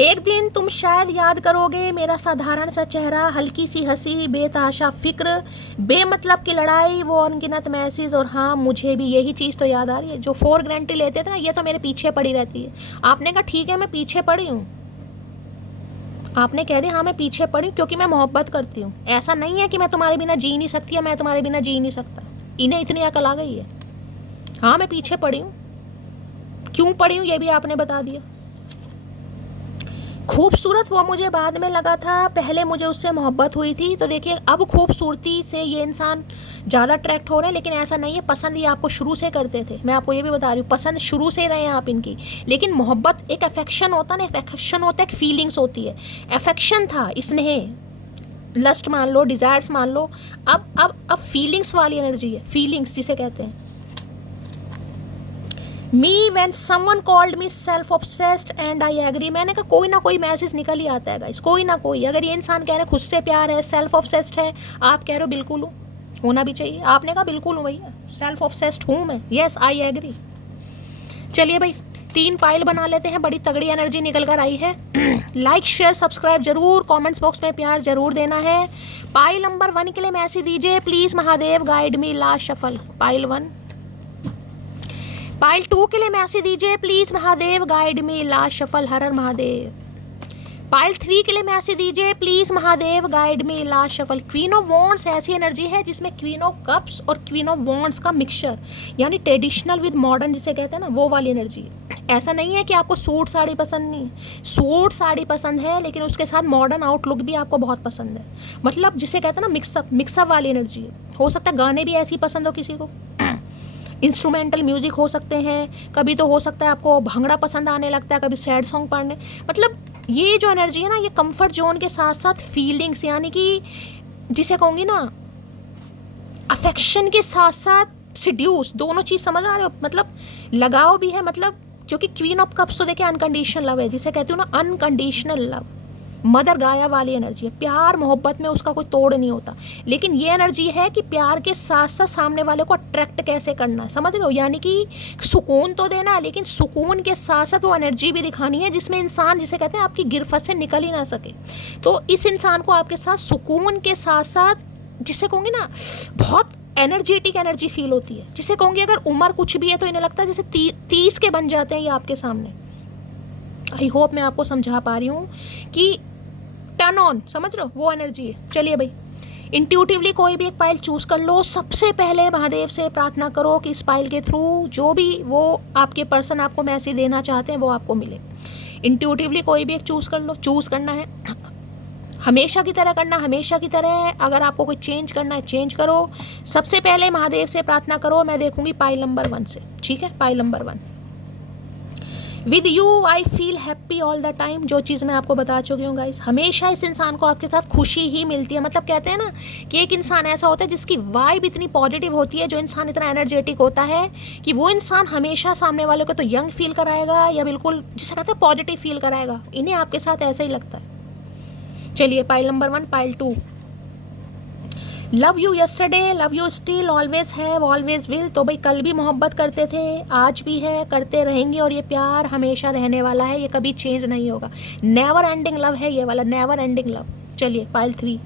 एक दिन तुम शायद याद करोगे मेरा साधारण सा चेहरा, हल्की सी हंसी, बेतहाशा फिक्र, बेमतलब की लड़ाई, वो अनगिनत मैसेज। और हाँ, मुझे भी यही चीज़ तो याद आ रही है। जो 4 गारंटी लेते थे ना, ये तो मेरे पीछे पड़ी रहती है। आपने कहा ठीक है मैं पीछे पड़ी हूँ, आपने कह दिया हाँ मैं पीछे पड़ी हूँ क्योंकि मैं मोहब्बत करती हूँ। ऐसा नहीं है कि मैं तुम्हारे बिना जी नहीं सकती या मैं तुम्हारे बिना जी नहीं सकता। इन्हें इतनी अकल आ गई है। हाँ मैं पीछे पड़ी हूँ, क्यों पड़ी हूँ ये भी आपने बता दिया। खूबसूरत वो मुझे बाद में लगा था, पहले मुझे उससे मोहब्बत हुई थी। तो देखिए अब खूबसूरती से ये इंसान ज़्यादा अट्रैक्ट हो रहे हैं, लेकिन ऐसा नहीं है। पसंद ये आपको शुरू से करते थे, मैं आपको ये भी बता रही हूँ। पसंद शुरू से रहे हैं आप इनकी, लेकिन मोहब्बत एक अफेक्शन होता है ना, अफेक्शन होता है, एक फीलिंग्स होती है। अफेक्शन था, स्नेह, लस्ट मान लो, डिज़ायर्स मान लो। अब फीलिंग्स वाली एनर्जी है, फीलिंग्स जिसे कहते हैं। Me when someone called me self obsessed and I agree. मैंने कहा कोई ना कोई मैसेज निकल ही आता है गाइस, कोई ना कोई। अगर ये इंसान कह रहे हैं खुद से प्यार है, सेल्फ ऑब्सेस्ड है, आप कह रहे हो बिल्कुल हूँ, होना भी चाहिए। आपने कहा बिल्कुल हूँ भैया, सेल्फ ऑब्सेस्ड हूँ मैं, येस आई एग्री। चलिए भाई 3 पाइल बना लेते हैं, बड़ी तगड़ी एनर्जी निकल कर आई है। लाइक शेयर सब्सक्राइब जरूर, कमेंट्स बॉक्स में प्यार जरूर देना है। पाइल नंबर 1 के लिए मैसेज दीजिए please, Mahadev guide me last shuffle. Pile 1। Pile 2 के लिए मैसेज दीजिए please, Mahadev guide me last shuffle, हर हर महादेव। पाइल 3 के लिए मैसेज दीजिए please, Mahadev guide me last shuffle. Queen of wands ऐसी एनर्जी है जिसमें क्वीन ऑफ कप्स और क्वीन ऑफ वॉन्ड्स का मिक्सचर, यानी ट्रेडिशनल विद मॉडर्न जिसे कहते हैं ना, वो वाली एनर्जी है। ऐसा नहीं है कि आपको सूट साड़ी पसंद नहीं है, सूट साड़ी पसंद है, लेकिन उसके साथ मॉडर्न आउटलुक भी आपको बहुत पसंद है। मतलब जिसे कहते हैं ना मिक्सअप वाली एनर्जी है। हो सकता है गाने भी ऐसी पसंद हो किसी को, इंस्ट्रूमेंटल म्यूजिक हो सकते हैं, कभी तो हो सकता है आपको भंगड़ा पसंद आने लगता है, कभी सैड सॉन्ग पढ़ने। मतलब ये जो एनर्जी है ना, ये कंफर्ट जोन के साथ साथ फीलिंग्स, यानी कि जिसे कहूँगी ना अफेक्शन के साथ साथ सिड्यूस, दोनों चीज़ समझ आ रहे हो। मतलब लगाव भी है, मतलब क्योंकि क्वीन ऑफ कप्स तो देखिए अनकंडीशनल लव है, जिसे कहती हूँ ना अनकंडीशनल लव, मदर गाया वाली एनर्जी है। प्यार मोहब्बत में उसका कोई तोड़ नहीं होता, लेकिन ये एनर्जी है कि प्यार के साथ साथ सामने वाले को अट्रैक्ट कैसे करना है, समझ रहे हो। यानी कि सुकून तो देना है, लेकिन सुकून के साथ साथ वो एनर्जी भी दिखानी है जिसमें इंसान, जिसे कहते हैं आपकी गिरफ्त से निकल ही ना सके। तो इस इंसान को आपके साथ सुकून के साथ साथ, जिसे कहूँगी ना बहुत एनर्जेटिक एनर्जी फील होती है, जिसे कहूँगी अगर उम्र कुछ भी है तो इन्हें लगता है जैसे 30 के बन जाते हैं ये आपके सामने। आई होप मैं आपको समझा पा रही हूँ कि टर्न ऑन, समझ रहे हो, वो एनर्जी है। चलिए भाई इंट्यूटिवली कोई भी एक पाइल चूज़ कर लो। सबसे पहले महादेव से प्रार्थना करो कि इस पाइल के थ्रू जो भी वो आपके पर्सन आपको मैसेज देना चाहते हैं वो आपको मिले। इंट्यूटिवली कोई भी एक चूज़ कर लो, चूज़ करना है हमेशा की तरह करना, हमेशा की तरह है। अगर आपको कोई चेंज करना है चेंज करो। सबसे पहले महादेव से प्रार्थना करो, मैं देखूंगी पाइल नंबर 1 से, ठीक है। Pile number 1, with you I feel happy all the time. जो चीज़ मैं आपको बता चुकी हूँ गाइस, हमेशा इस इंसान को आपके साथ खुशी ही मिलती है। मतलब कहते हैं ना कि एक इंसान ऐसा होता है जिसकी वाइब इतनी पॉजिटिव होती है, जो इंसान इतना एनर्जेटिक होता है कि वो इंसान हमेशा सामने वाले को तो यंग फील कराएगा या बिल्कुल जिसे कहते हैं पॉजिटिव फील कराएगा। इन्हें आपके साथ ऐसा ही लगता है। चलिए pile number 1, pile 2, love you yesterday, love you still, always have, always will. तो भाई कल भी मोहब्बत करते थे, आज भी है, करते रहेंगे, और ये प्यार हमेशा रहने वाला है, ये कभी चेंज नहीं होगा। नेवर एंडिंग लव है ये वाला, नेवर एंडिंग लव। चलिए pile 3,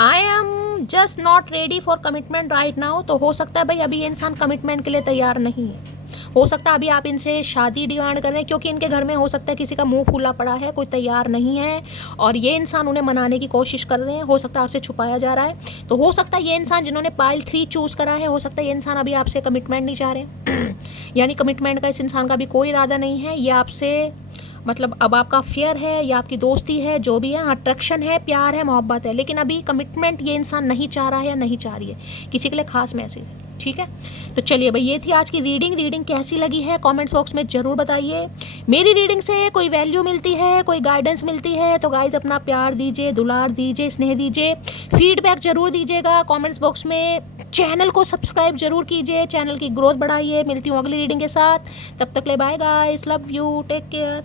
I am just not ready for commitment right now. तो हो सकता है भाई अभी ये इंसान कमिटमेंट के लिए तैयार नहीं है। हो सकता है अभी आप इनसे शादी डिमांड कर रहे हैं, क्योंकि इनके घर में हो सकता है किसी का मुंह फूला पड़ा है, कोई तैयार नहीं है और ये इंसान उन्हें मनाने की कोशिश कर रहे हैं। हो सकता है आपसे छुपाया जा रहा है। तो हो सकता है ये इंसान जिन्होंने पाइल 3 चूज़ करा है, हो सकता है ये इंसान अभी आपसे कमिटमेंट नहीं चाह रहे यानी कमिटमेंट का इस इंसान का भी कोई इरादा नहीं है। ये आपसे मतलब अब आपका फेयर है या आपकी दोस्ती है, जो भी है, अट्रैक्शन है, प्यार है, मोहब्बत है, लेकिन अभी कमिटमेंट ये इंसान नहीं चाह रहा है या नहीं चाह रही है। किसी के लिए खास मैसेज है, ठीक है। तो चलिए भाई, ये थी आज की रीडिंग कैसी लगी है कमेंट्स बॉक्स में ज़रूर बताइए। मेरी रीडिंग से कोई वैल्यू मिलती है, कोई गाइडेंस मिलती है तो गाइज अपना प्यार दीजिए, दुलार दीजिए, स्नेह दीजिए, फीडबैक ज़रूर दीजिएगा कमेंट्स बॉक्स में। चैनल को सब्सक्राइब जरूर कीजिए, चैनल की ग्रोथ बढ़ाइए। मिलती हूँ अगली रीडिंग के साथ, तब तक ले bye guys, love you, take care.